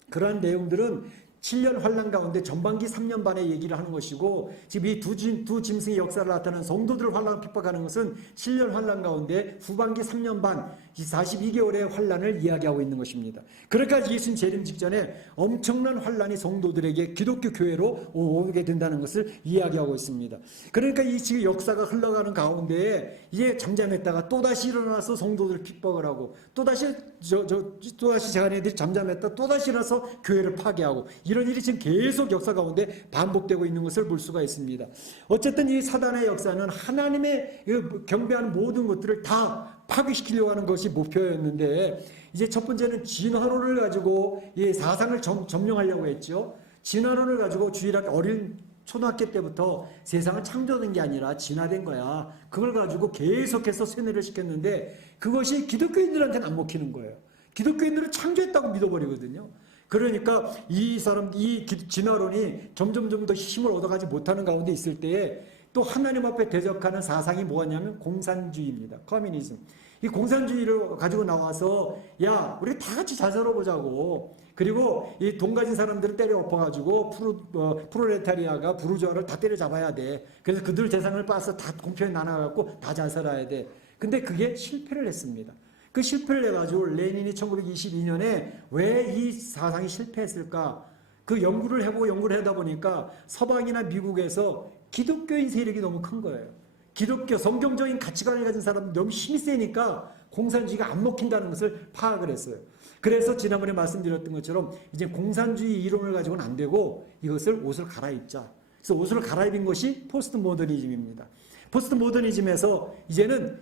그러한 내용들은 7년 환란 가운데 전반기 3년 반의 얘기를 하는 것이고 지금 이 두 짐승의 역사를 나타내는 성도들을 환란 핍박하는 것은 7년 환란 가운데 후반기 3년 반 42개월의 환란을 이야기하고 있는 것입니다. 그러니까 예수님 재림 직전에 엄청난 환란이 성도들에게 기독교 교회로 오게 된다는 것을 이야기하고 있습니다. 그러니까 이 지금 역사가 흘러가는 가운데에 이제 잠잠했다가 또다시 일어나서 성도들을 핍박을 하고 또다시 자기네들이 잠잠했다 또다시 일어나서 교회를 파괴하고 이런 일이 지금 계속 역사 가운데 반복되고 있는 것을 볼 수가 있습니다. 어쨌든 이 사단의 역사는 하나님의 경배하는 모든 것들을 다 파괴시키려고 하는 것이 목표였는데, 이제 첫 번째는 진화론을 가지고 이 사상을 점령하려고 했죠. 진화론을 가지고 주일학 어린 초등학교 때부터 세상을 창조된 게 아니라 진화된 거야. 그걸 가지고 계속해서 세뇌를 시켰는데 그것이 기독교인들한테는 안 먹히는 거예요. 기독교인들은 창조했다고 믿어버리거든요. 그러니까 이 진화론이 점점 더 힘을 얻어가지 못하는 가운데 있을 때에 또 하나님 앞에 대적하는 사상이 뭐냐면 공산주의입니다. 커뮤니즘. 이 공산주의를 가지고 나와서 야, 우리 다 같이 잘 살아보자고. 그리고 이 돈 가진 사람들을 때려 엎어가지고 프롤레타리아가 부르주아를 다 때려잡아야 돼. 그래서 그들 재산을 빠서 다 공평히 나눠갖고 다 잘 살아야 돼. 근데 그게 실패를 했습니다. 그 실패를 해가지고 레닌이 1922년에 왜 이 사상이 실패했을까? 그 연구를 하다 보니까 서방이나 미국에서 기독교인 세력이 너무 큰 거예요. 기독교, 성경적인 가치관을 가진 사람들 너무 힘이 세니까 공산주의가 안 먹힌다는 것을 파악을 했어요. 그래서 지난번에 말씀드렸던 것처럼 이제 공산주의 이론을 가지고는 안 되고 이것을 옷을 갈아입자. 그래서 옷을 갈아입은 것이 포스트 모더니즘입니다. 포스트 모더니즘에서 이제는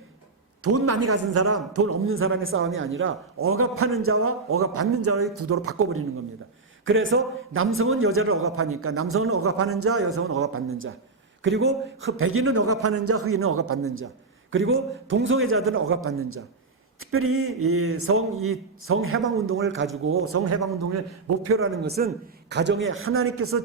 돈 많이 가진 사람, 돈 없는 사람의 싸움이 아니라 억압하는 자와 억압받는 자의 구도로 바꿔버리는 겁니다. 그래서 남성은 여자를 억압하니까 남성은 억압하는 자, 여성은 억압받는 자. 그리고 백인은 억압하는 자, 흑인은 억압받는 자. 그리고 동성애자들은 억압받는 자. 특별히 성해방운동을 가지고 성해방운동의 목표라는 것은 가정에 하나님께서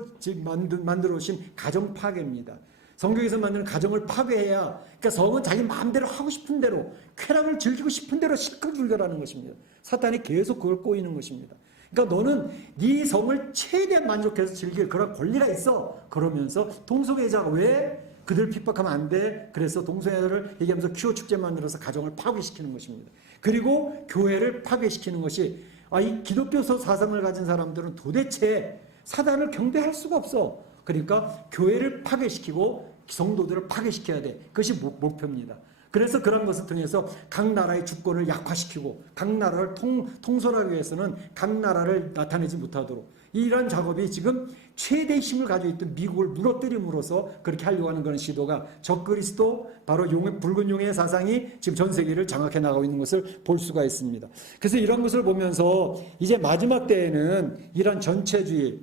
만들어 오신 가정 파괴입니다. 성경에서 만드는 가정을 파괴해야, 그러니까 성은 자기 마음대로 하고 싶은 대로, 쾌락을 즐기고 싶은 대로 실컷 즐겨라는 것입니다. 사탄이 계속 그걸 꼬이는 것입니다. 그러니까 너는 네 성을 최대한 만족해서 즐길 그런 권리가 있어. 그러면서 동성애자가 왜 그들 핍박하면 안 돼. 그래서 동성애자를 얘기하면서 큐어 축제 만들어서 가정을 파괴시키는 것입니다. 그리고 교회를 파괴시키는 것이, 이 기독교 사상을 가진 사람들은 도대체 사단을 경배할 수가 없어. 그러니까 교회를 파괴시키고 성도들을 파괴시켜야 돼. 그것이 목표입니다. 그래서 그런 것을 통해서 각 나라의 주권을 약화시키고 각 나라를 통솔하기 위해서는 각 나라를 나타내지 못하도록, 이런 작업이 지금 최대의 힘을 가지고 있던 미국을 무너뜨림으로써 그렇게 하려고 하는 그런 시도가 적그리스도, 바로 붉은 용의 사상이 지금 전 세계를 장악해 나가고 있는 것을 볼 수가 있습니다. 그래서 이런 것을 보면서 이제 마지막 때에는 이런 전체주의,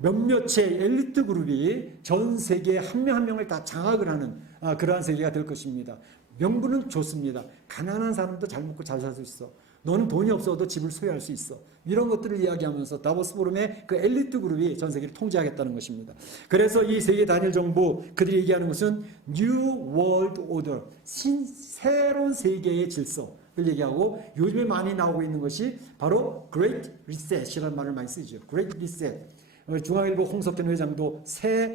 몇몇의 엘리트 그룹이 전 세계 한 명 한 명을 다 장악을 하는 그러한 세계가 될 것입니다. 명분은 좋습니다. 가난한 사람도 잘 먹고 잘 살 수 있어. 너는 돈이 없어도 집을 소유할 수 있어. 이런 것들을 이야기하면서 다보스 포럼의 그 엘리트 그룹이 전 세계를 통제하겠다는 것입니다. 그래서 이 세계 단일 정부, 그들이 얘기하는 것은 New World Order, 새로운 세계의 질서 를 얘기하고, 요즘에 많이 나오고 있는 것이 바로 Great Reset이라는 말을 많이 쓰죠. Great Reset. 중앙일보 홍석현 회장도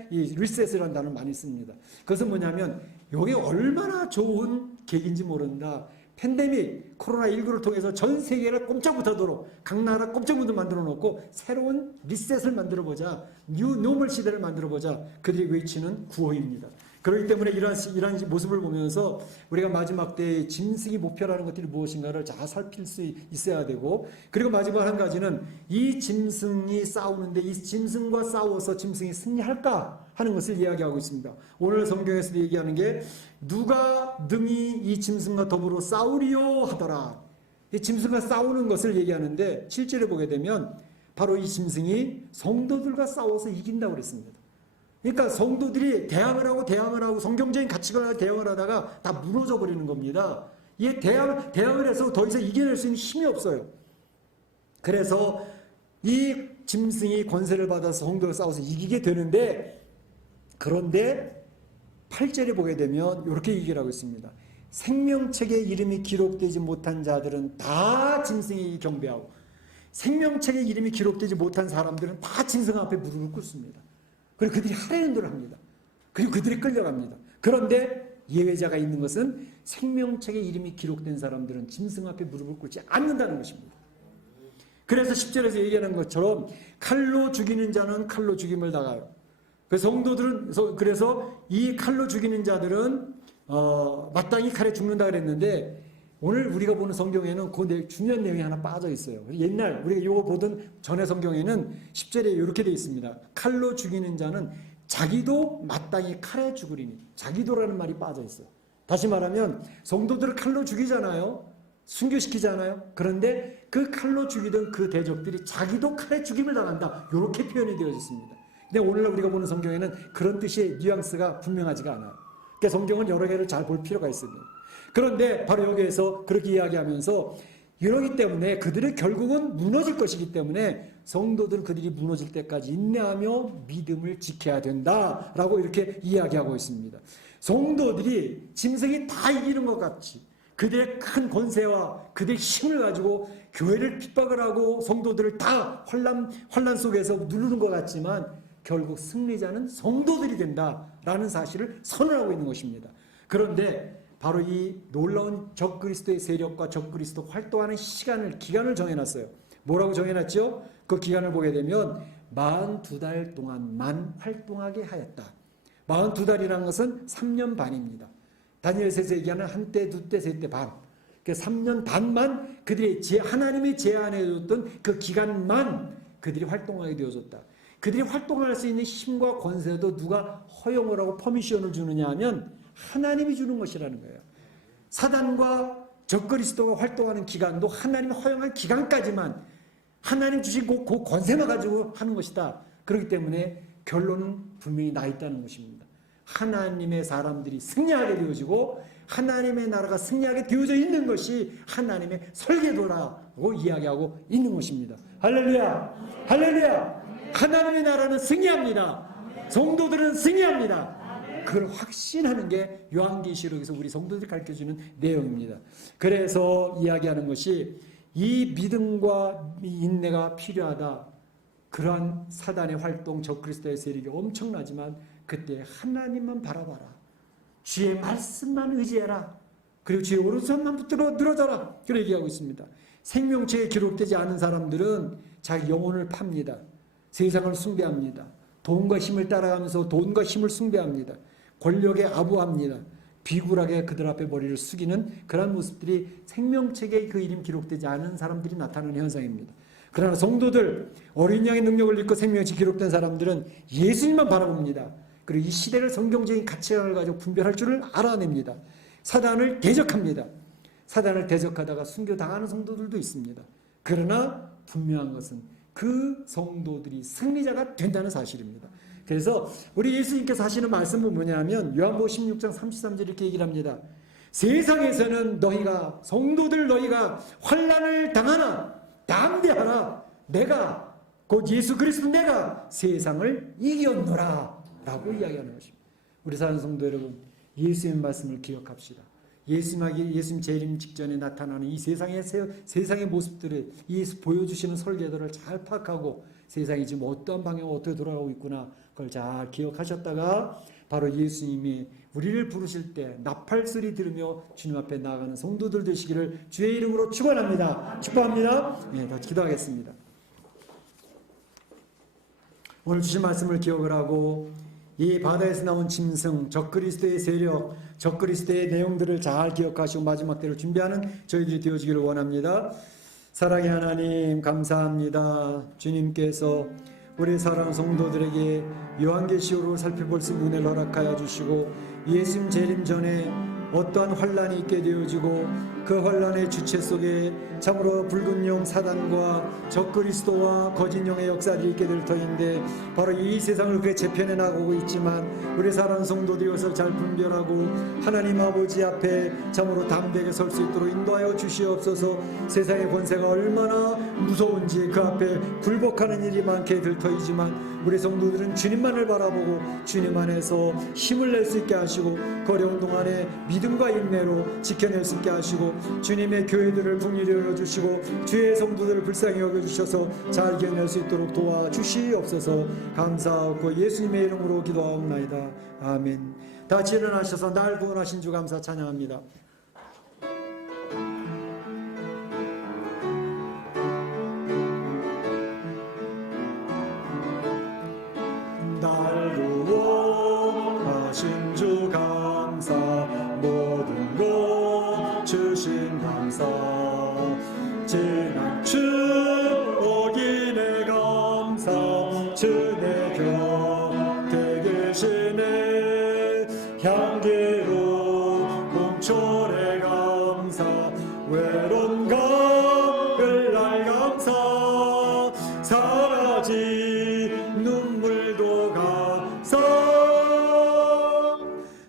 이 리셋이라는 단어를 많이 씁니다. 그것은 뭐냐면 이게 얼마나 좋은 계기인지 모른다. 팬데믹, 코로나19를 통해서 전 세계를 꼼짝 못하도록 각 나라 꼼짝 못하도록 만들어 놓고 새로운 리셋을 만들어보자. 뉴 노멀 시대를 만들어보자. 그들이 외치는 구호입니다. 그렇기 때문에 이러한 모습을 보면서 우리가 마지막 때 짐승이 목표라는 것들이 무엇인가를 잘 살필 수 있어야 되고, 그리고 마지막 한 가지는 이 짐승이 싸우는데 이 짐승과 싸워서 짐승이 승리할까 하는 것을 이야기하고 있습니다. 오늘 성경에서도 얘기하는 게 누가 능히 이 짐승과 더불어 싸우리요 하더라. 이 짐승과 싸우는 것을 얘기하는데 실제로 보게 되면 바로 이 짐승이 성도들과 싸워서 이긴다고 그랬습니다. 그러니까 성도들이 대항을 하고 성경적인 가치관을 대항을 하다가 다 무너져 버리는 겁니다. 이 대항을 해서 더 이상 이겨낼 수 있는 힘이 없어요. 그래서 이 짐승이 권세를 받아서 성도를 싸워서 이기게 되는데, 그런데 8절에 보게 되면 이렇게 얘기를 있습니다. 생명책에 이름이 기록되지 못한 자들은 다 짐승이 경배하고, 생명책에 이름이 기록되지 못한 사람들은 다 짐승 앞에 무릎을 꿇습니다. 그리고 그들이 하라는 대로 합니다. 그리고 그들이 끌려갑니다. 그런데 예외자가 있는 것은 생명책에 이름이 기록된 사람들은 짐승 앞에 무릎을 꿇지 않는다는 것입니다. 그래서 10절에서 얘기하는 것처럼 칼로 죽이는 자는 칼로 죽임을 당하여, 그래서 성도들은, 그래서 이 칼로 죽이는 자들은 마땅히 칼에 죽는다 그랬는데, 오늘 우리가 보는 성경에는 그 중요한 내용이 하나 빠져 있어요. 옛날 우리가 이거 보던 전의 성경에는 10절에 이렇게 되어 있습니다. 칼로 죽이는 자는 자기도 마땅히 칼에 죽으리니. 자기도라는 말이 빠져 있어요. 다시 말하면 성도들을 칼로 죽이잖아요. 순교시키잖아요. 그런데 그 칼로 죽이던 그 대적들이 자기도 칼에 죽임을 당한다. 이렇게 표현이 되어 있습니다. 근데 오늘날 우리가 보는 성경에는 그런 뜻의 뉘앙스가 분명하지가 않아요. 그러니까 성경은 여러 개를 잘 볼 필요가 있습니다. 그런데 바로 여기에서 그렇게 이야기하면서 이러기 때문에 그들의 결국은 무너질 것이기 때문에 성도들은 그들이 무너질 때까지 인내하며 믿음을 지켜야 된다라고 이렇게 이야기하고 있습니다. 성도들이 짐승이 다 이기는 것 같이 그들의 큰 권세와 그들의 힘을 가지고 교회를 핍박을 하고 성도들을 다 환난 속에서 누르는 것 같지만 결국 승리자는 성도들이 된다라는 사실을 선언하고 있는 것입니다. 그런데 바로 이 놀라운 적그리스도의 세력과 적그리스도 활동하는 기간을 정해놨어요. 뭐라고 정해놨죠? 그 기간을 보게 되면 42달 동안만 활동하게 하였다. 42달이라는 것은 3년 반입니다. 다니엘서에서 얘기하는 한때, 두때, 세때 반. 그 3년 반만 그들이 하나님이 제안해줬던 그 기간만 그들이 활동하게 되어졌다. 그들이 활동할 수 있는 힘과 권세도 누가 허용을 하고 퍼미션을 주느냐 하면 하나님이 주는 것이라는 거예요. 사단과 적그리스도가 활동하는 기간도 하나님이 허용한 기간까지만 하나님 주신 그 권세만 가지고 하는 것이다. 그렇기 때문에 결론은 분명히 나 있다는 것입니다. 하나님의 사람들이 승리하게 되어지고 하나님의 나라가 승리하게 되어져 있는 것이 하나님의 설계도라고 이야기하고 있는 것입니다. 할렐루야! 할렐루야! 하나님의 나라는 승리합니다. 성도들은 승리합니다. 그걸 확신하는 게 요한계시록에서 우리 성도들이 가르쳐주는 내용입니다. 그래서 이야기하는 것이 이 믿음과 인내가 필요하다. 그러한 사단의 활동, 적그리스도의 세력이 엄청나지만 그때 하나님만 바라봐라. 주의 말씀만 의지해라. 그리고 주의 오른손만 붙들어 늘어져라. 그렇게 얘기하고 있습니다. 생명체에 기록되지 않은 사람들은 자기 영혼을 팝니다. 세상을 숭배합니다. 돈과 힘을 따라가면서 돈과 힘을 숭배합니다. 권력에 아부합니다. 비굴하게 그들 앞에 머리를 숙이는 그런 모습들이 생명책에 그 이름 기록되지 않은 사람들이 나타나는 현상입니다. 그러나 성도들, 어린 양의 능력을 입고 생명책이 기록된 사람들은 예수님만 바라봅니다. 그리고 이 시대를 성경적인 가치관을 가지고 분별할 줄을 알아냅니다. 사단을 대적합니다. 사단을 대적하다가 순교당하는 성도들도 있습니다. 그러나 분명한 것은 그 성도들이 승리자가 된다는 사실입니다. 그래서 우리 예수님께서 하시는 말씀은 뭐냐면 요한복음 16장 33절 이렇게 얘기를 합니다. 세상에서는 너희가 성도들 너희가 환난을 당하나 담대하라. 내가 곧 예수 그리스도 내가 세상을 이겼노라 라고 이야기하는 것입니다. 우리 사랑하는 성도 여러분, 예수님의 말씀을 기억합시다. 예수님 재림 직전에 나타나는 이 세상의 모습들을 보여주시는 설계도를 잘 파악하고 세상이 지금 어떠한 방향으로 어떻게 돌아가고 있구나 그걸 잘 기억하셨다가 바로 예수님이 우리를 부르실 때 나팔소리 들으며 주님 앞에 나아가는 성도들 되시기를 주의 이름으로 축원합니다. 축복합니다. 네, 다 기도하겠습니다. 오늘 주신 말씀을 기억을 하고 이 바다에서 나온 짐승, 적그리스도의 세력, 적그리스도의 내용들을 잘 기억하시고 마지막 때를 준비하는 저희들이 되어지기를 원합니다. 사랑의 하나님 감사합니다. 주님께서 우리 사랑 성도들에게 요한계시록을 살펴볼 수 있는 은혜를 허락하여 주시고 예수님 재림 전에 어떠한 환란이 있게 되어지고 그 환란의 주체 속에 참으로 붉은 영 사단과 적그리스도와 거짓 영의 역사들이 있게 될 터인데 바로 이 세상을 그의 재편해 나가고 있지만 우리 사랑하는 성도들이 이것을 잘 분별하고 하나님 아버지 앞에 참으로 담대하게 설 수 있도록 인도하여 주시옵소서. 세상의 권세가 얼마나 무서운지 그 앞에 굴복하는 일이 많게 될 터이지만 우리 성도들은 주님만을 바라보고 주님 안에서 힘을 낼 수 있게 하시고 어려운 동안에 믿음과 인내로 지켜낼 수 있게 하시고 주님의 교회들을 풍요히 열어주시고 주의 성도들을 불쌍히 여겨주셔서 잘 이겨낼 수 있도록 도와주시옵소서. 감사하고 예수님의 이름으로 기도하옵나이다. 아멘. 다 같이 일어나셔서 날 구원하신 주 감사 찬양합니다. 날 구원하신 주 감사 모든 것 주신 감사 지난 추억이 내 감사 주 내 곁에 계시네 향기로운 봄철의 감사 외로운 가을 날 감사 사라진 눈물도 감사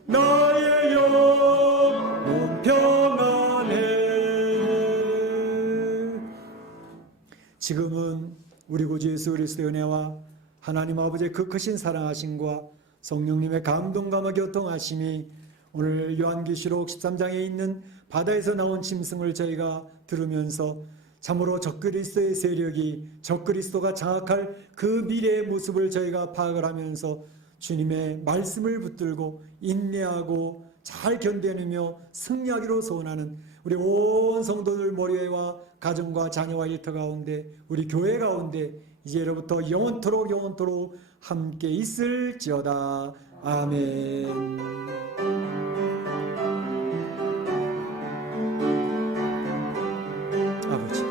나의 영혼 평안해. 지금은 우리 구주 예수 그리스도의 은혜와 하나님 아버지의 그 크신 사랑하심과 성령님의 감동감화 교통하심이 오늘 요한계시록 13장에 있는 바다에서 나온 짐승을 저희가 들으면서 참으로 적그리스도의 세력이 적그리스도가 장악할 그 미래의 모습을 저희가 파악을 하면서 주님의 말씀을 붙들고 인내하고 잘 견뎌내며 승리하기로 소원하는 우리 온 성도들 머리와 가정과 자녀와 일터 가운데 우리 교회 가운데 이제로부터 영원토록 함께 있을지어다. 아멘. 아버지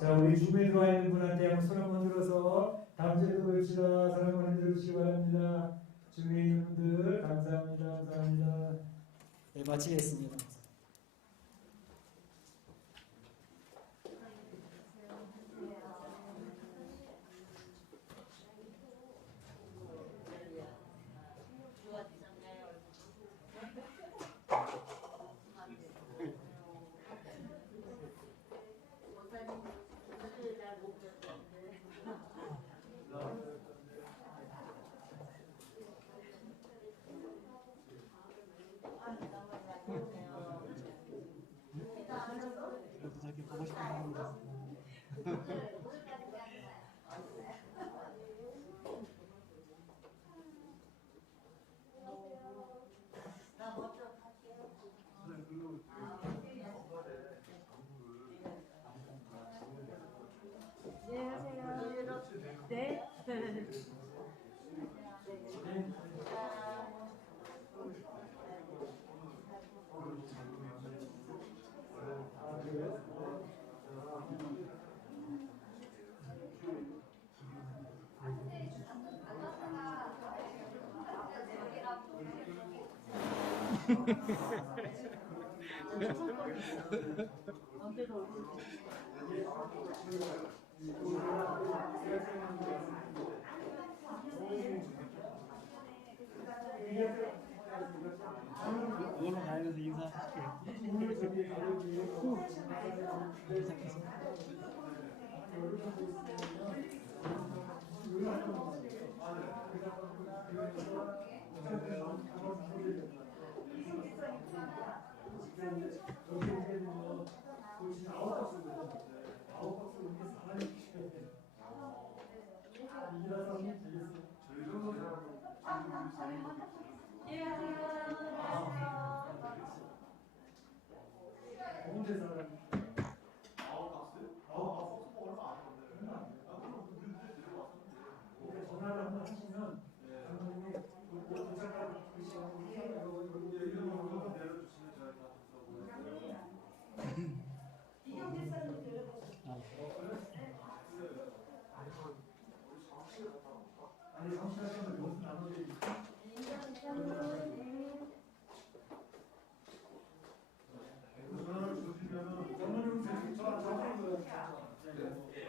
자, 우리 주변에 들어와 있는 분한테 한번 손 한번 들어서 다음 주에도 뵙시다. 사랑 많이 들으시기 바랍니다. 주변에 있는 분들 감사합니다. 감사합니다. 네, 마치겠습니다. 안녕하세요. 네. 오늘 가야돼서 인사할게요. 전화를 한번 하시면 아니 정신하시면 무슨 나눠드릴까요? 전화를 주시면은 전화를 주시면